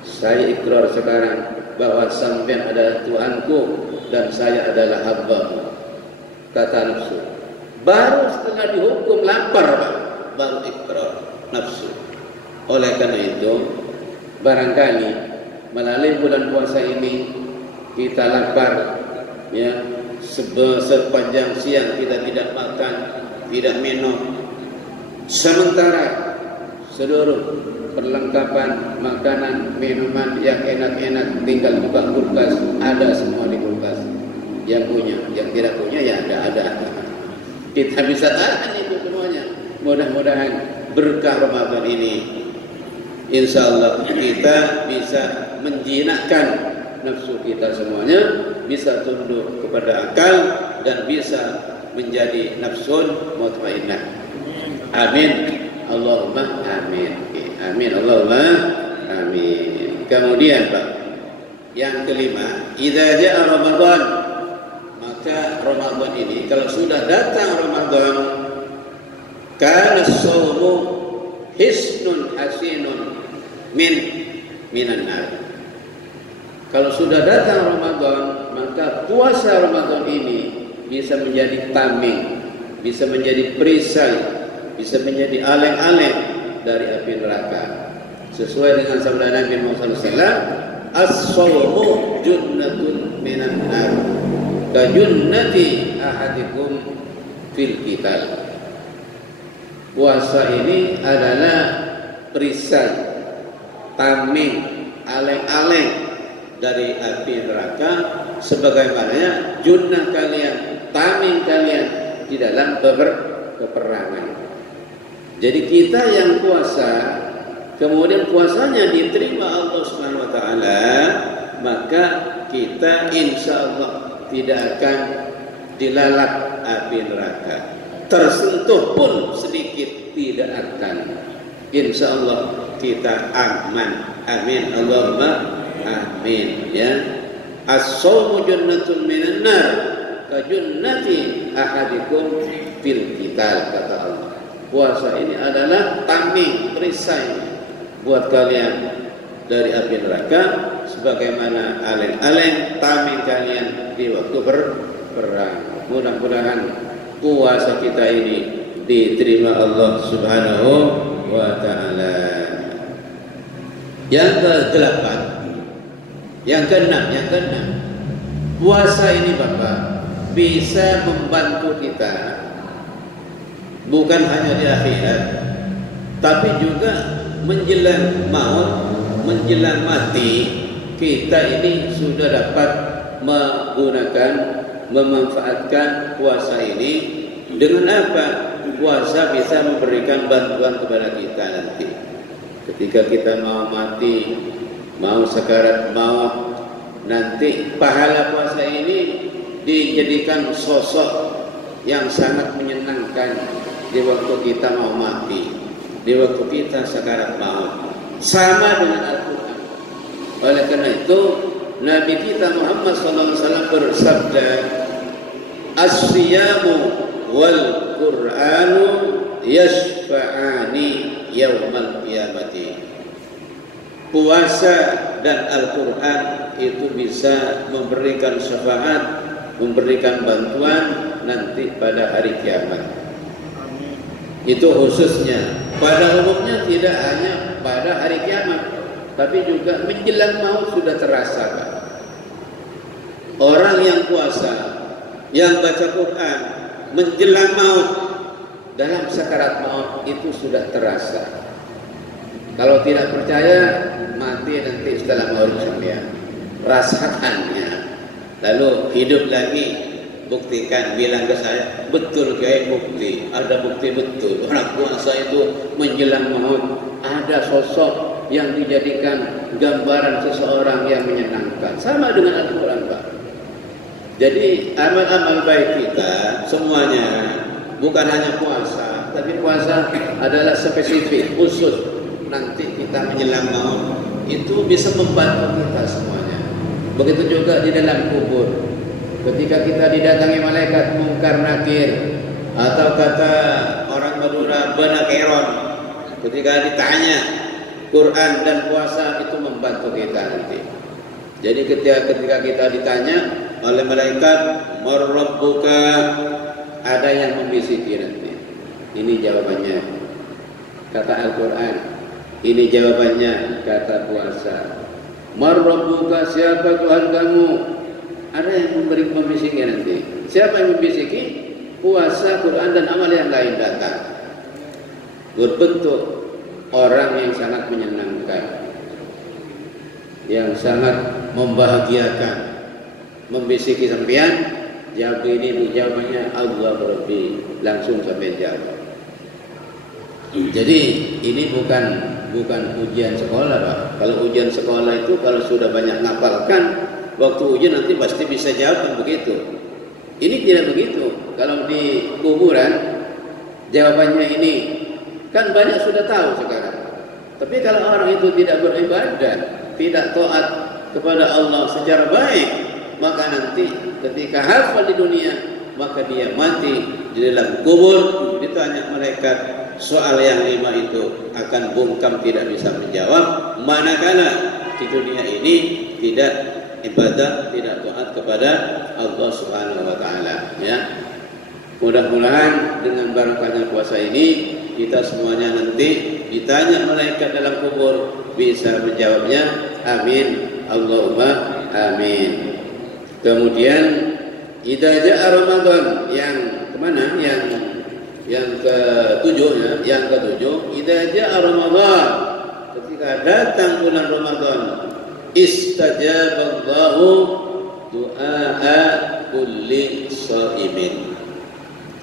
saya ikrar sekarang bahwa sampean adalah Tuhanku dan saya adalah hamba-Mu, kata nafsu. Baru setelah dihukum lapar, Pak, baru ikrar nafsu. Oleh karena itu, barangkali melalui bulan puasa ini kita lapar, ya, sepanjang siang kita tidak makan, tidak minum, sementara seluruh perlengkapan makanan, minuman yang enak-enak tinggal buka kulkas, ada semua di kulkas. Yang punya, yang tidak punya ya ada. Kita bisa tahan itu semuanya. Mudah-mudahan berkah Ramadan ini, insya Allah kita bisa menjinakkan nafsu kita semuanya, bisa tunduk kepada akal dan bisa menjadi nafsun mutmainnah. Amin. Allahumma amin. Amin. Allahumma amin. Kemudian Pak, yang kelima, idza jaa Ramadan, maka Ramadan ini kalau sudah datang Ramadan, kana as-shaumu hisnun hasinun minan nar. Kalau sudah datang Ramadan, maka puasa Ramadan ini bisa menjadi tameng, bisa menjadi perisai, bisa menjadi aleng-aleng dari api neraka. Sesuai dengan sabda Nabi Muhammad SAW, as-shaumu junnatun minan nar, ka junnati ahadikum fil qital. Puasa ini adalah perisai, tameng, aleng-aleng dari api neraka, sebagaimana junnah kalian, tameng kalian di dalam peperangan. Jadi kita yang puasa, kemudian puasanya diterima Allah Subhanahu wa taala, maka kita insya Allah tidak akan dilalap api neraka. Tersentuh pun sedikit tidak akan. Insya Allah kita aman. Amin. Allahumma amin. Ya. As-shaumu jannatun minan nar, ka jannati ahadikum fil qital, kata Allah. Puasa ini adalah tameng, perisai buat kalian dari api neraka, sebagaimana aleng-aleng tameng kalian di waktu berperang. Mudah-mudahan puasa kita ini diterima Allah Subhanahu wa ta'ala. Yang ke-8, yang ke-6, puasa ini Bapak bisa membantu kita bukan hanya di akhirat, tapi juga menjelang maut, menjelang mati, kita ini sudah dapat menggunakan, memanfaatkan puasa ini. Dengan apa? Puasa bisa memberikan bantuan kepada kita nanti. Ketika kita mau mati, mau sekarat maut, nanti pahala puasa ini dijadikan sosok yang sangat menyenangkan di waktu kita mau mati, di waktu kita sekarat maut. Sama dengan Al-Quran. Oleh karena itu Nabi kita Muhammad SAW bersabda, as-siyamu wal Qur'anu yashfa'ani yaumal qiyamati. Puasa dan Al-Quran itu bisa memberikan syafaat, memberikan bantuan nanti pada hari kiamat. Itu khususnya. Pada umumnya tidak hanya pada hari kiamat, tapi juga menjelang maut sudah terasa Pak. Orang yang puasa, yang baca Quran menjelang maut, dalam sakarat maut itu sudah terasa. Kalau tidak percaya, mati nanti setelah maut sampean rasakannya, lalu hidup lagi, buktikan, bilang ke saya, betul kayak bukti, ada bukti betul orang puasa itu menjelang maut ada sosok yang dijadikan gambaran seseorang yang menyenangkan. Sama dengan Al-Quran Pak. Jadi amal-amal baik kita semuanya, bukan hanya puasa, tapi puasa adalah spesifik, khusus. Nanti kita menjelang maut itu bisa membantu kita semuanya. Begitu juga di dalam kubur. Ketika kita didatangi malaikat Munkar Nakir, atau kata orang Madura Benakeron, ketika ditanya, Quran dan puasa itu membantu kita nanti. Jadi ketika kita ditanya oleh malaikat, "Man rabbuka?" ada yang membisiki nanti. Ini jawabannya, kata Al-Quran. Ini jawabannya, kata puasa. "Man rabbuka?" siapa Tuhan kamu? Ada yang membisiki nanti. Siapa yang membisiki? Puasa, Quran dan amal yang lain datang. Berbentuk orang yang sangat menyenangkan, yang sangat membahagiakan, membisiki sampean, jawab ini, jawabannya Allah Rabbi, langsung sampai jawab. Jadi ini bukan ujian sekolah Pak. Kalau ujian sekolah itu kalau sudah banyak ngapalkan, waktu ujian nanti pasti bisa jawab begitu. Ini tidak begitu. Kalau di kuburan jawabannya ini, Kan banyak sudah tahu sekarang. Tapi kalau orang itu tidak beribadah, tidak taat kepada Allah secara baik, maka nanti ketika hafal di dunia, maka dia mati di dalam kubur, ditanya malaikat soal yang 5 itu akan bungkam, tidak bisa menjawab, manakala di dunia ini tidak ibadah, tidak taat kepada Allah Subhanahu wa taala, ya. Mudah-mudahan dengan barokahnya puasa ini kita semuanya nanti ditanya malaikat dalam kubur bisa menjawabnya. Amin, Allahumma amin. Kemudian idza jaa Ramadan, yang kemana? Yang ketujuh, ya. Yang ketujuh, idza jaa Ramadan, ketika datang bulan Ramadan, istajaballahu du'a kulli shaimin.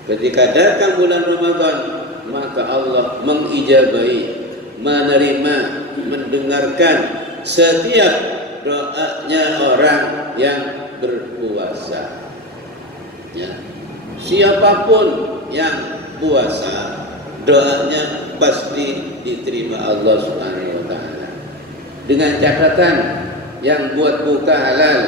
Ketika datang bulan Ramadan, maka Allah mengijabahi, menerima, mendengarkan setiap doanya orang yang berpuasa, ya. Siapapun yang puasa, doanya pasti diterima Allah Subhanahu wa taala. Dengan catatan yang buat buka halal,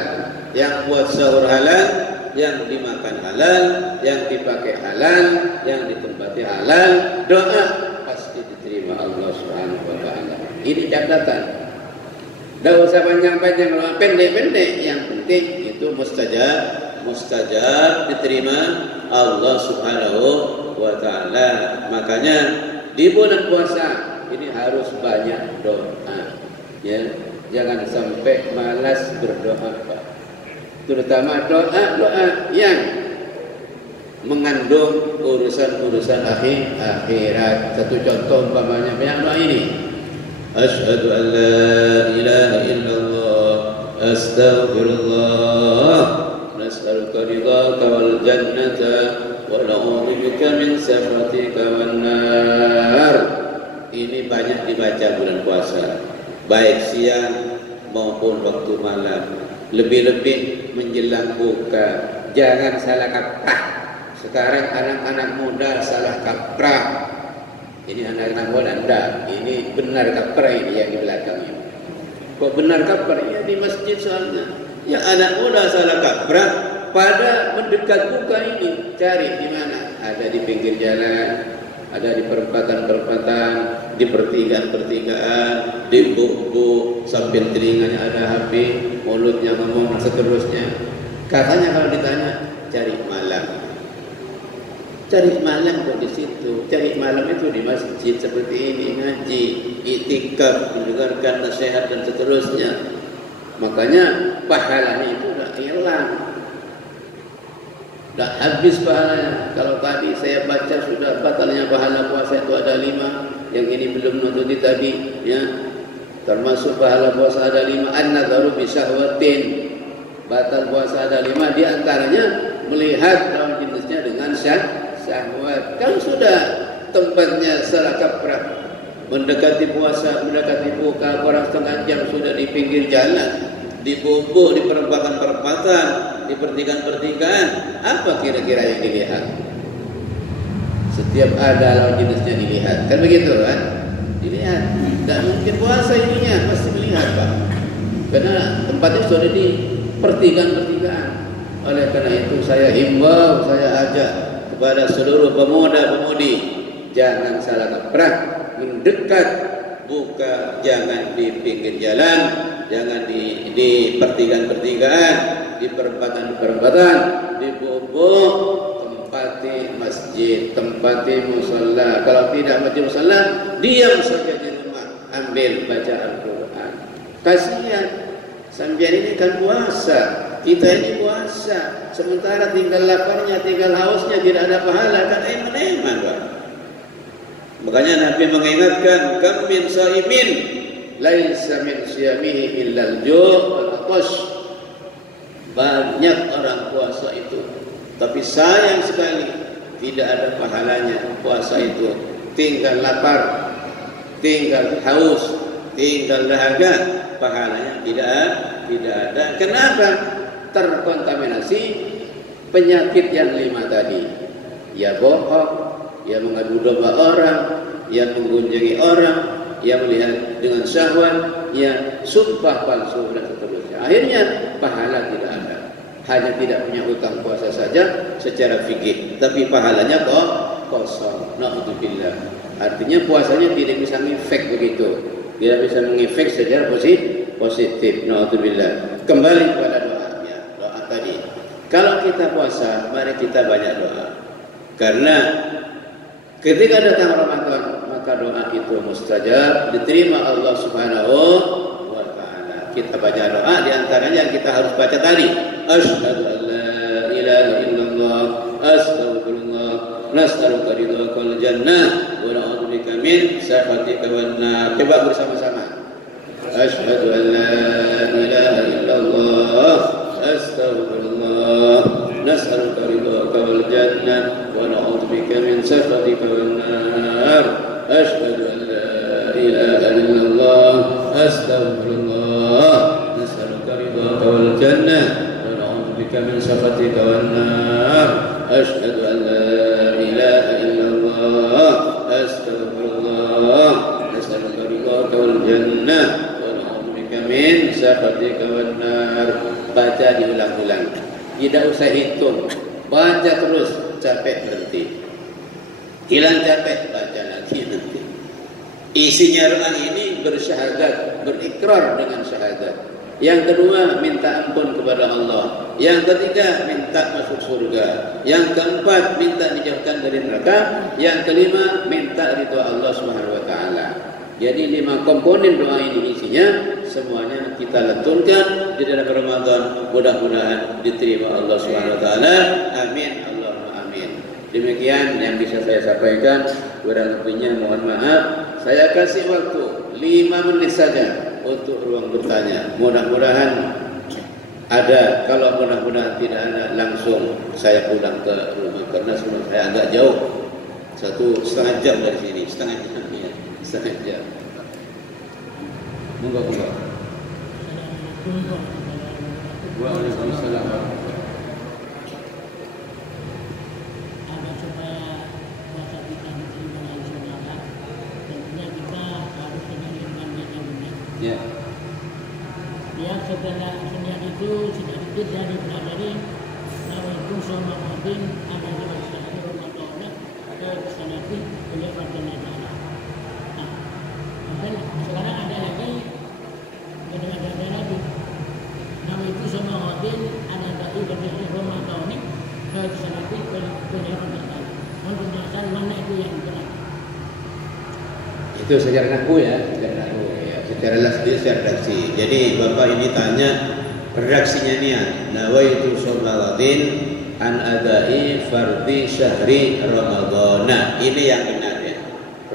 yang buat sahur halal, yang dimakan halal, yang dipakai halal, yang ditempati halal, doa pasti diterima Allah Subhanahu wa taala. Ini catatan. Tidak usah panjang-panjang, pendek-pendek, yang penting itu mustajab diterima Allah Subhanahu wa taala. Makanya di bulan puasa ini harus banyak doa, ya. Jangan sampai malas berdoa, Pak. Terutama doa-doa yang mengandung urusan-urusan akhirat. Satu contoh umpamanya banyak doa ini. Asyhadu an la ilaha illallah, astaghfirullah, nas'aluka ridhaka wal jannata wa na'udzu bika min sakhatika wan nar. Ini banyak dibaca bulan puasa, baik siang maupun waktu malam. Lebih-lebih menjelang buka. Jangan salah kaprah. Sekarang anak-anak muda salah kaprah. Ini anak-anak muda enggak. Ini benar kaprah ini yang di belakangnya. Kok benar kaprah? Ya di masjid soalnya. Ya anak muda salah kaprah pada mendekat buka ini. Cari di mana? Ada di pinggir jalan, ada di perempatan-perempatan, di pertigaan-pertigaan, di buk-buk, sambil telinganya ada HP, mulutnya ngomong seterusnya. Katanya kalau ditanya, cari malam. Cari malam kok di situ. Cari malam itu di masjid seperti ini, ngaji, iktikaf, mendengarkan nasihat dan seterusnya. Makanya pahalanya itu udah hilang. Dah habis pahalanya. Kalau tadi saya baca sudah batalnya pahala puasa itu ada 5, yang ini belum nututi tadi, ya. Termasuk pahala puasa ada 5, an-nadharu bi syahwatin. Batal puasa ada 5, di antaranya melihat lawan jenisnya dengan syahwat. Kalau sudah tempatnya salah kaprah, mendekati puasa, mendekati buka, kurang setengah jam sudah di pinggir jalan, di bubuk, di perempatan-perempatan, di pertigaan-pertigaan, apa kira-kira yang dilihat? Setiap ada lawan jenisnya dilihat, kan begitu kan? Dilihat. Tidak mungkin puasa ininya, pasti melihat, Pak. Karena tempatnya sudah di pertigaan-pertigaan. Oleh karena itu saya himbau, saya ajak kepada seluruh pemuda-pemudi, jangan salah kaprah, mendekat buka, jangan di pinggir jalan, jangan di pertigaan-pertigaan, di perempatan-perempatan, di bubuk, tempati masjid, tempati musalla. Kalau tidak masjid musalla, diam saja di rumah, ambil baca Al-Quran. Kasihan, sambian ini kan puasa, kita ini puasa, sementara tinggal laparnya, tinggal hausnya, tidak ada pahala, kan eman-eman, Pak. Makanya Nabi mengingatkan, kam min shaimin laisa min siyamihi illal ju' wal 'atash. Banyak orang puasa itu, tapi sayang sekali tidak ada pahalanya puasa itu. Tinggal lapar, tinggal haus, tinggal dahaga, pahalanya tidak ada. Kenapa? Terkontaminasi penyakit yang 5 tadi. Ya bohong, ya mengadu domba orang, yang mengunjungi orang, yang melihat dengan syahwat, yang sumpah palsu dan seterusnya. Akhirnya pahala tidak ada. Hanya tidak punya hutang puasa saja secara fikih, tapi pahalanya kok kosong. Na'udzubillah. Artinya puasanya tidak bisa ngefek begitu, tidak bisa mengefek secara positif. Na'udzubillah. Kembali kepada doanya, doa tadi. Kalau kita puasa, mari kita banyak doa. Karena ketika datang Ramadan, maka doa itu mustajab, diterima Allah Subhanahu wa ta'ala. Kita baca doa, di antaranya yang kita harus baca tadi. Asyhadu an la ilaha illallah, astaghfirullah, nas'aluka ridhakal jannah wa na'udzubika min sakhatika wan nar. Coba bersama-sama. Asyhadu an la ilaha illallah, astaghfirullah, nas'aluka ridhakal jannah wa na'udzubika min sakhatika wan nar. Asyhadu an la ilaha illallah, astaghfirullah, nas'aluka ridhakal jannah من سخطك والنار أشهد أن لا إله إلا الله أستغفر الله نسألك رضاك والجنة ونعوذ بك من سخطك والنار. Baca diulang-ulang, tidak usah hitung, baca terus, capek berhenti, hilang capek baca lagi nanti. Isinya doa ini bersyahadat, berikrar dengan syahadat. Yang kedua, minta ampun kepada Allah. Yang ketiga, minta masuk surga. Yang keempat, minta dijauhkan dari neraka. Yang kelima, minta ridha Allah Subhanahu wa ta'ala. Jadi 5 komponen doa ini isinya, semuanya kita lenturkan di dalam Ramadan. Mudah-mudahan diterima Allah Subhanahu wa ta'ala. Amin. Allahumma amin. Demikian yang bisa saya sampaikan. Kurang lebihnya mohon maaf. Saya kasih waktu 5 menit saja untuk ruang bertanya. Mudah-mudahan ada. Kalau mudah-mudahan tidak ada, langsung saya pulang ke rumah karena rumah saya agak jauh, 1,5 jam dari sini. Setengah jam. Monggo. Waalaikumsalam. Ya. Yang setelah senyap itu sedikit dari pelajari nawaitu sama mungkin ada di masyarakat Ramadan ke sanati oleh Rasulullah. Nah, dan sekarang ada lagi lagi nawaitu sama mungkin ada dari Ramadan ini ke sanati oleh Rasulullah. Untuk menjelaskan mana itu yang benar. Itu sejarah naku ya, secara redaksi. Jadi Bapak ini tanya redaksinya niat. Nawaitu sholawatin an adai fardhi syahri Ramadhana. Ini yang benar ya.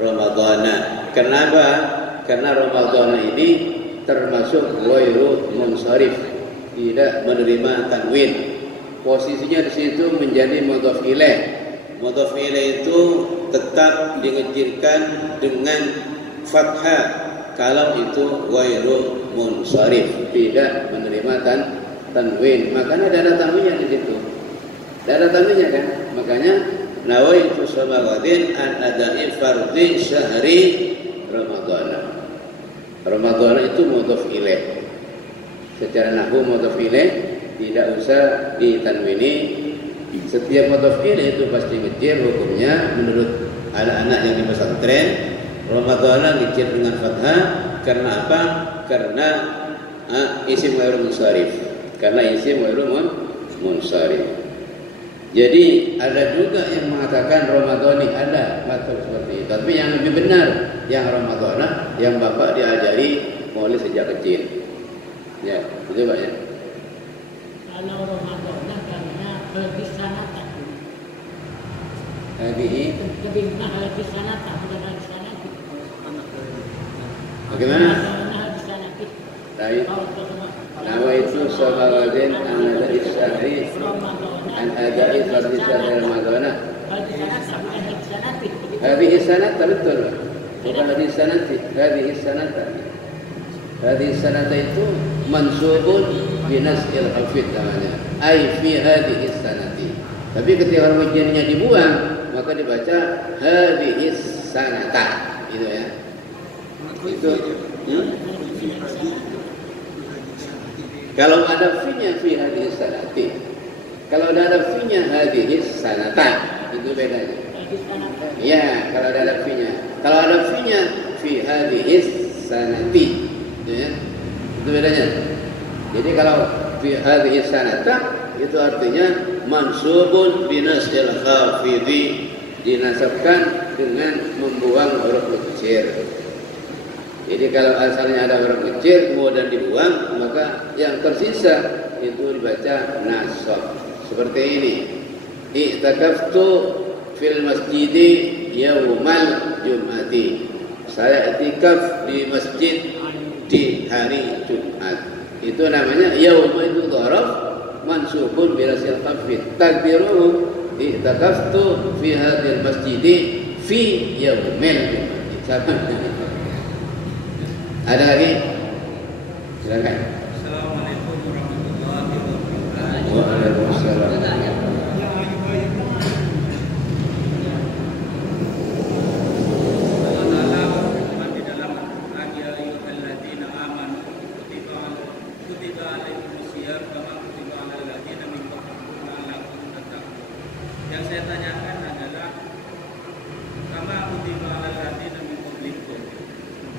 Ramadhana. Kenapa? Karena Ramadhana ini termasuk ghairu munsharif, tidak menerima tanwin. Posisinya di situ menjadi mudhaf ilaih. Mudhaf ilaih itu tetap dingejirkan dengan fathah kalau itu ghairu munsharif, tidak menerima tanwin. Makanya ada tanwinnya di situ. Ada tanwinnya kan? Makanya nawaitu sholawatin an adai fardhi syahri Ramadhana. Ramadhana itu mudhaf ilaih. Secara nahwu mudhaf ilaih tidak usah ditanwini. Setiap mudhaf ilaih itu pasti ngejir hukumnya menurut anak-anak yang di pesantren. Ramadhana ngejir dengan fathah. Karena apa? Karena isim ghairu munsharif. Karena isim ghairu munsharif. Jadi ada juga yang mengatakan Ramadhani, ada matur seperti itu. Tapi yang lebih benar yang Ramadhana yang Bapak diajari mulai sejak kecil. Ya, betul Pak ya. Kalau Ramadhana karena berdisanata. Lebih berdisanata bukan berdisanati. Bagaimana? Baik. Nawaitu sholawatin an adai syahri an adai fardhi syahri Ramadhana. Hadhihi sanata betul. Bukan hadhihi sanati, hadhihi sanata. Hadhihi sanata itu mansubun binasqil hafid namanya. Ai fi hadhihi sanati. Tapi ketika wajannya dibuang maka dibaca hadhihi sanata, itu ya. Itu kalau ada fi-nya fi hadhihi sanati, kalau ada fi-nya hadhihi sanata, itu bedanya. Ya, kalau ada fi-nya. Kalau ada fi-nya fi hadhihi sanati, itu ya. Itu bedanya. Jadi kalau fi hadhihi sanata itu artinya mansubun binasil khafidhi, dinasabkan dengan membuang huruf kecil. Jadi kalau asalnya ada huruf kecil kemudian dibuang, maka yang tersisa itu dibaca nasab. Seperti ini. I'takaftu fil masjidi yaumal jum'ati. Saya i'tikaf di masjid di hari Jumat. Itu namanya yaum, itu dzaraf mansubun birasil khafid. Takdiruhu i'takaftu fi hadhil masjidi fi yaumil jum'ati. Ada lagi? Silakan. Assalamualaikum warahmatullahi wabarakatuh. Waalaikumsalam. Yang saya tanyakan adalah kama kutiba alal ladzina min qablikum.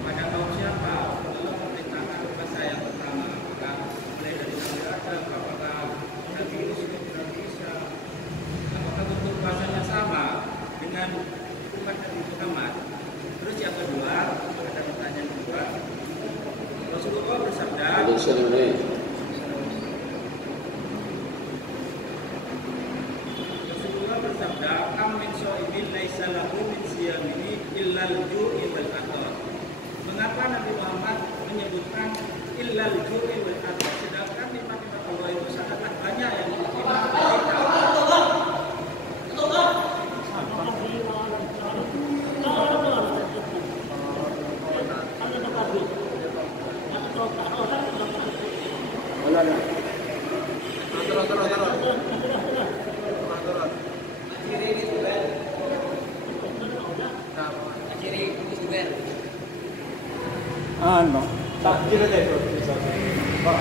Pada kaum siapa Allah memerintahkan puasa yang pertama? Apakah mulai dari Nabi Adam, apakah Nabi Yusuf, Nabi Isa? Apakah bentuk puasanya sama dengan umat Nabi Muhammad? Terus yang kedua, ada pertanyaan kedua. Rasulullah bersabda, "Kam min shaimin laisa lahu min siyamihi illa al-ju'i wal athar." Mengapa Nabi Muhammad menyebutkan illa al-ju'i wal athar, sedangkan nikmat-nikmat Allah itu sangat banyak yang diterima kita. No, takdir aja itu. Pak.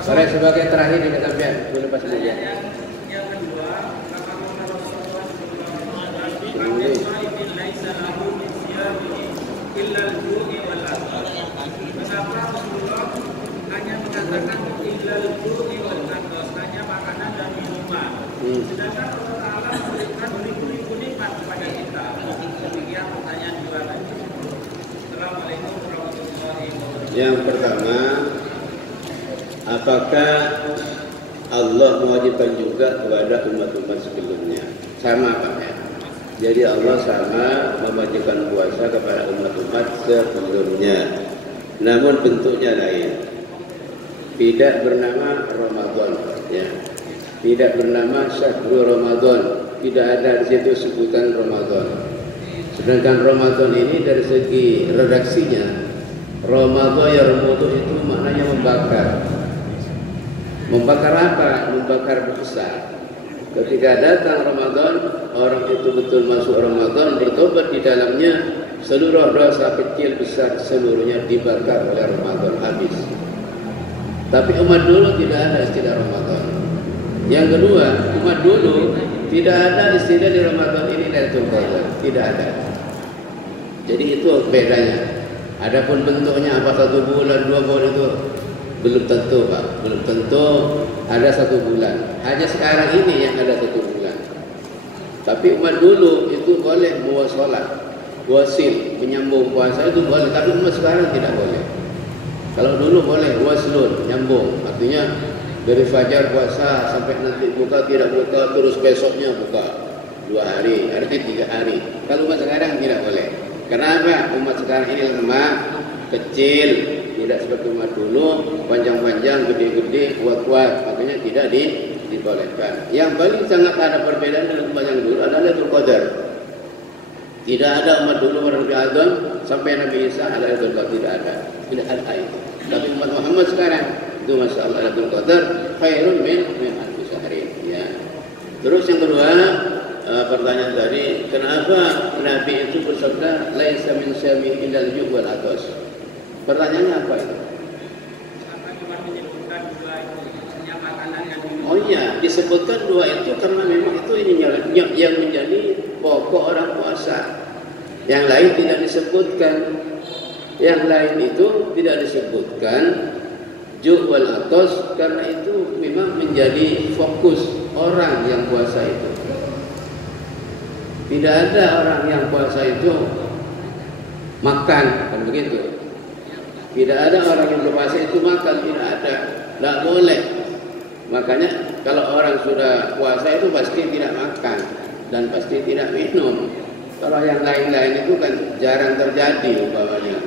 Sore sebagai terakhir di ketampian, boleh pas saja. Yang kedua, apakah Rasulullah SAW laisa lahu min siyamihi illa al-ju'i wal athar. Mengapa Rasulullah hanya mengatakan illa al-ju'i wal athar, hanya makanan dan minuman. Sedangkan Allah Ta'ala memberikan beribu-ribu nikmat kepada kita. Demikian pertanyaan dua lagi. Assalamualaikum warahmatullahi wabarakatuh. Yang pertama, apakah Allah mewajibkan juga kepada umat-umat sebelumnya? Sama Pak ya? Jadi Allah sama mewajibkan puasa kepada umat-umat sebelumnya. Namun bentuknya lain. Tidak bernama Ramadan ya. Tidak bernama Syahrul Ramadan. Tidak ada di situ sebutan Ramadan. Sedangkan Ramadan ini dari segi redaksinya, Ramadan yarmudu itu maknanya membakar. Membakar apa? Membakar dosa. Ketika datang Ramadan, orang itu betul masuk Ramadan, bertobat di dalamnya, seluruh dosa kecil besar seluruhnya dibakar oleh Ramadan, habis. Tapi umat dulu tidak ada istilah Ramadan. Yang kedua, umat dulu tidak ada istilah di Ramadan ini Lailatul Qadar, tidak ada. Jadi itu bedanya. Adapun bentuknya apa 1 bulan, 2 bulan itu belum tentu Pak, belum tentu ada 1 bulan. Hanya sekarang ini yang ada 1 bulan. Tapi umat dulu itu boleh muwasalah, wasil, menyambung puasa itu boleh. Tapi umat sekarang tidak boleh. Kalau dulu boleh waslun, nyambung, artinya dari fajar puasa sampai nanti buka, tidak buka, terus besoknya buka 2 hari, ada 3 hari. Kalau umat sekarang tidak boleh. Kenapa? Umat sekarang ini lemah, kecil, tidak seperti umat dulu panjang-panjang, gede-gede, kuat-kuat, makanya tidak dibolehkan. Yang paling sangat ada perbedaan dengan umat yang dulu adalah Lailatul Qadar. Tidak ada umat dulu orang Nabi Adam sampai Nabi Isa ada Lailatul Qadar, tidak ada itu. Tapi umat Muhammad sekarang itu masya Allah Lailatul Qadar khairun min alfi syahrin. Ya. Terus yang kedua, pertanyaan tadi, kenapa Nabi itu bersabda laisa min syami illal ju' wal atas? Pertanyaannya apa itu? Oh iya, disebutkan dua itu karena memang itu yang menjadi pokok orang puasa. Yang lain tidak disebutkan. Yang lain itu tidak disebutkan ju' wal atas karena itu memang menjadi fokus orang yang puasa itu. Tidak ada orang yang puasa itu makan, kan begitu. Tidak ada orang yang berpuasa itu makan, tidak ada, tidak boleh. Makanya kalau orang sudah puasa itu pasti tidak makan dan pasti tidak minum. Kalau yang lain-lain itu kan jarang terjadi umpamanya.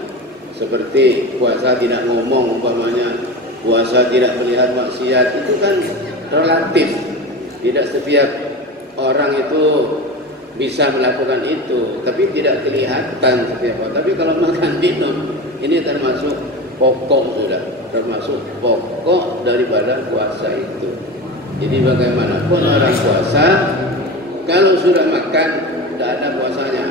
Seperti puasa tidak ngomong umpamanya, puasa tidak melihat maksiat, itu kan relatif. Tidak setiap orang itu bisa melakukan itu, tapi tidak kelihatan setiap orang. Tapi kalau makan minum, ini termasuk pokok sudah, termasuk pokok daripada puasa itu. Jadi bagaimanapun orang puasa, kalau sudah makan, tidak ada puasanya.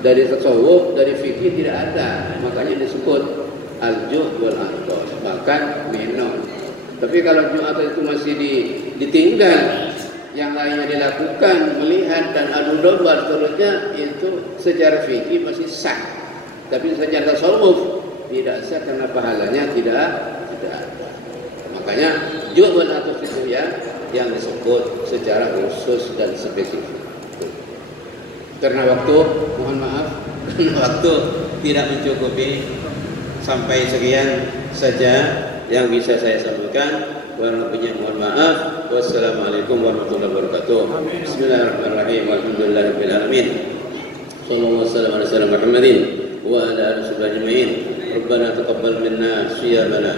Dari tasawuf, dari fikih tidak ada, makanya disebut al-ju' wal atas, makan minum. Tapi kalau Jumat itu masih ditinggal, yang lainnya dilakukan, melihat dan adu domba seterusnya, itu secara fikih masih sah. Tapi secara tasawuf tidak sah karena pahalanya tidak ada. Makanya ju' wal atas itu yang disebut secara khusus dan spesifik. Karena waktu, mohon maaf, waktu tidak mencukupi, sampai sekian saja yang bisa saya sampaikan. Mohon maaf. Wassalamualaikum warahmatullahi wabarakatuh. Bismillahirrahmanirrahim. Alhamdulillahirabbil alamin. Shallallahu alaihi wasallam Muhammadin wa ala alihi ajma'in. Rabbana taqabbal minna siyamana.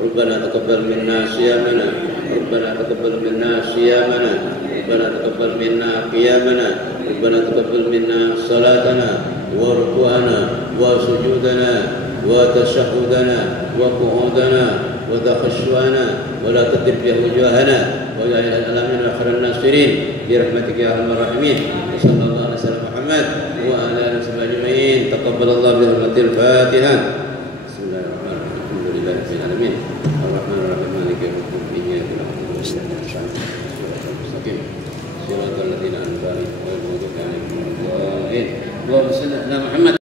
Rabbana taqabbal minna siyamana. Rabbana taqabbal minna siyamana. Rabbana taqabbal minna qiyamana. Rabbana taqabbal minna salatana wa ruku'ana wa sujudana wa tashahhudana wa qu'udana wa takhashwana wa la tadib ya wujuhana wa ya alamin wa khairan nasirin bi rahmatika ya arhamar rahimin. Sallallahu alaihi wasallam Muhammad wa ala alihi ajma'in. Taqabbalallahu bi hurmatil Fatihah. Bismillahirrahmanirrahim. Alhamdulillahirabbil alamin. Arrahmanir rahim. Maliki yaumiddin. Iyyaka na'budu wa iyyaka nasta'in. Shiratal ladzina an'amta 'alaihim ghairil maghdubi 'alaihim waladdallin. Allahumma shalli ala Muhammad.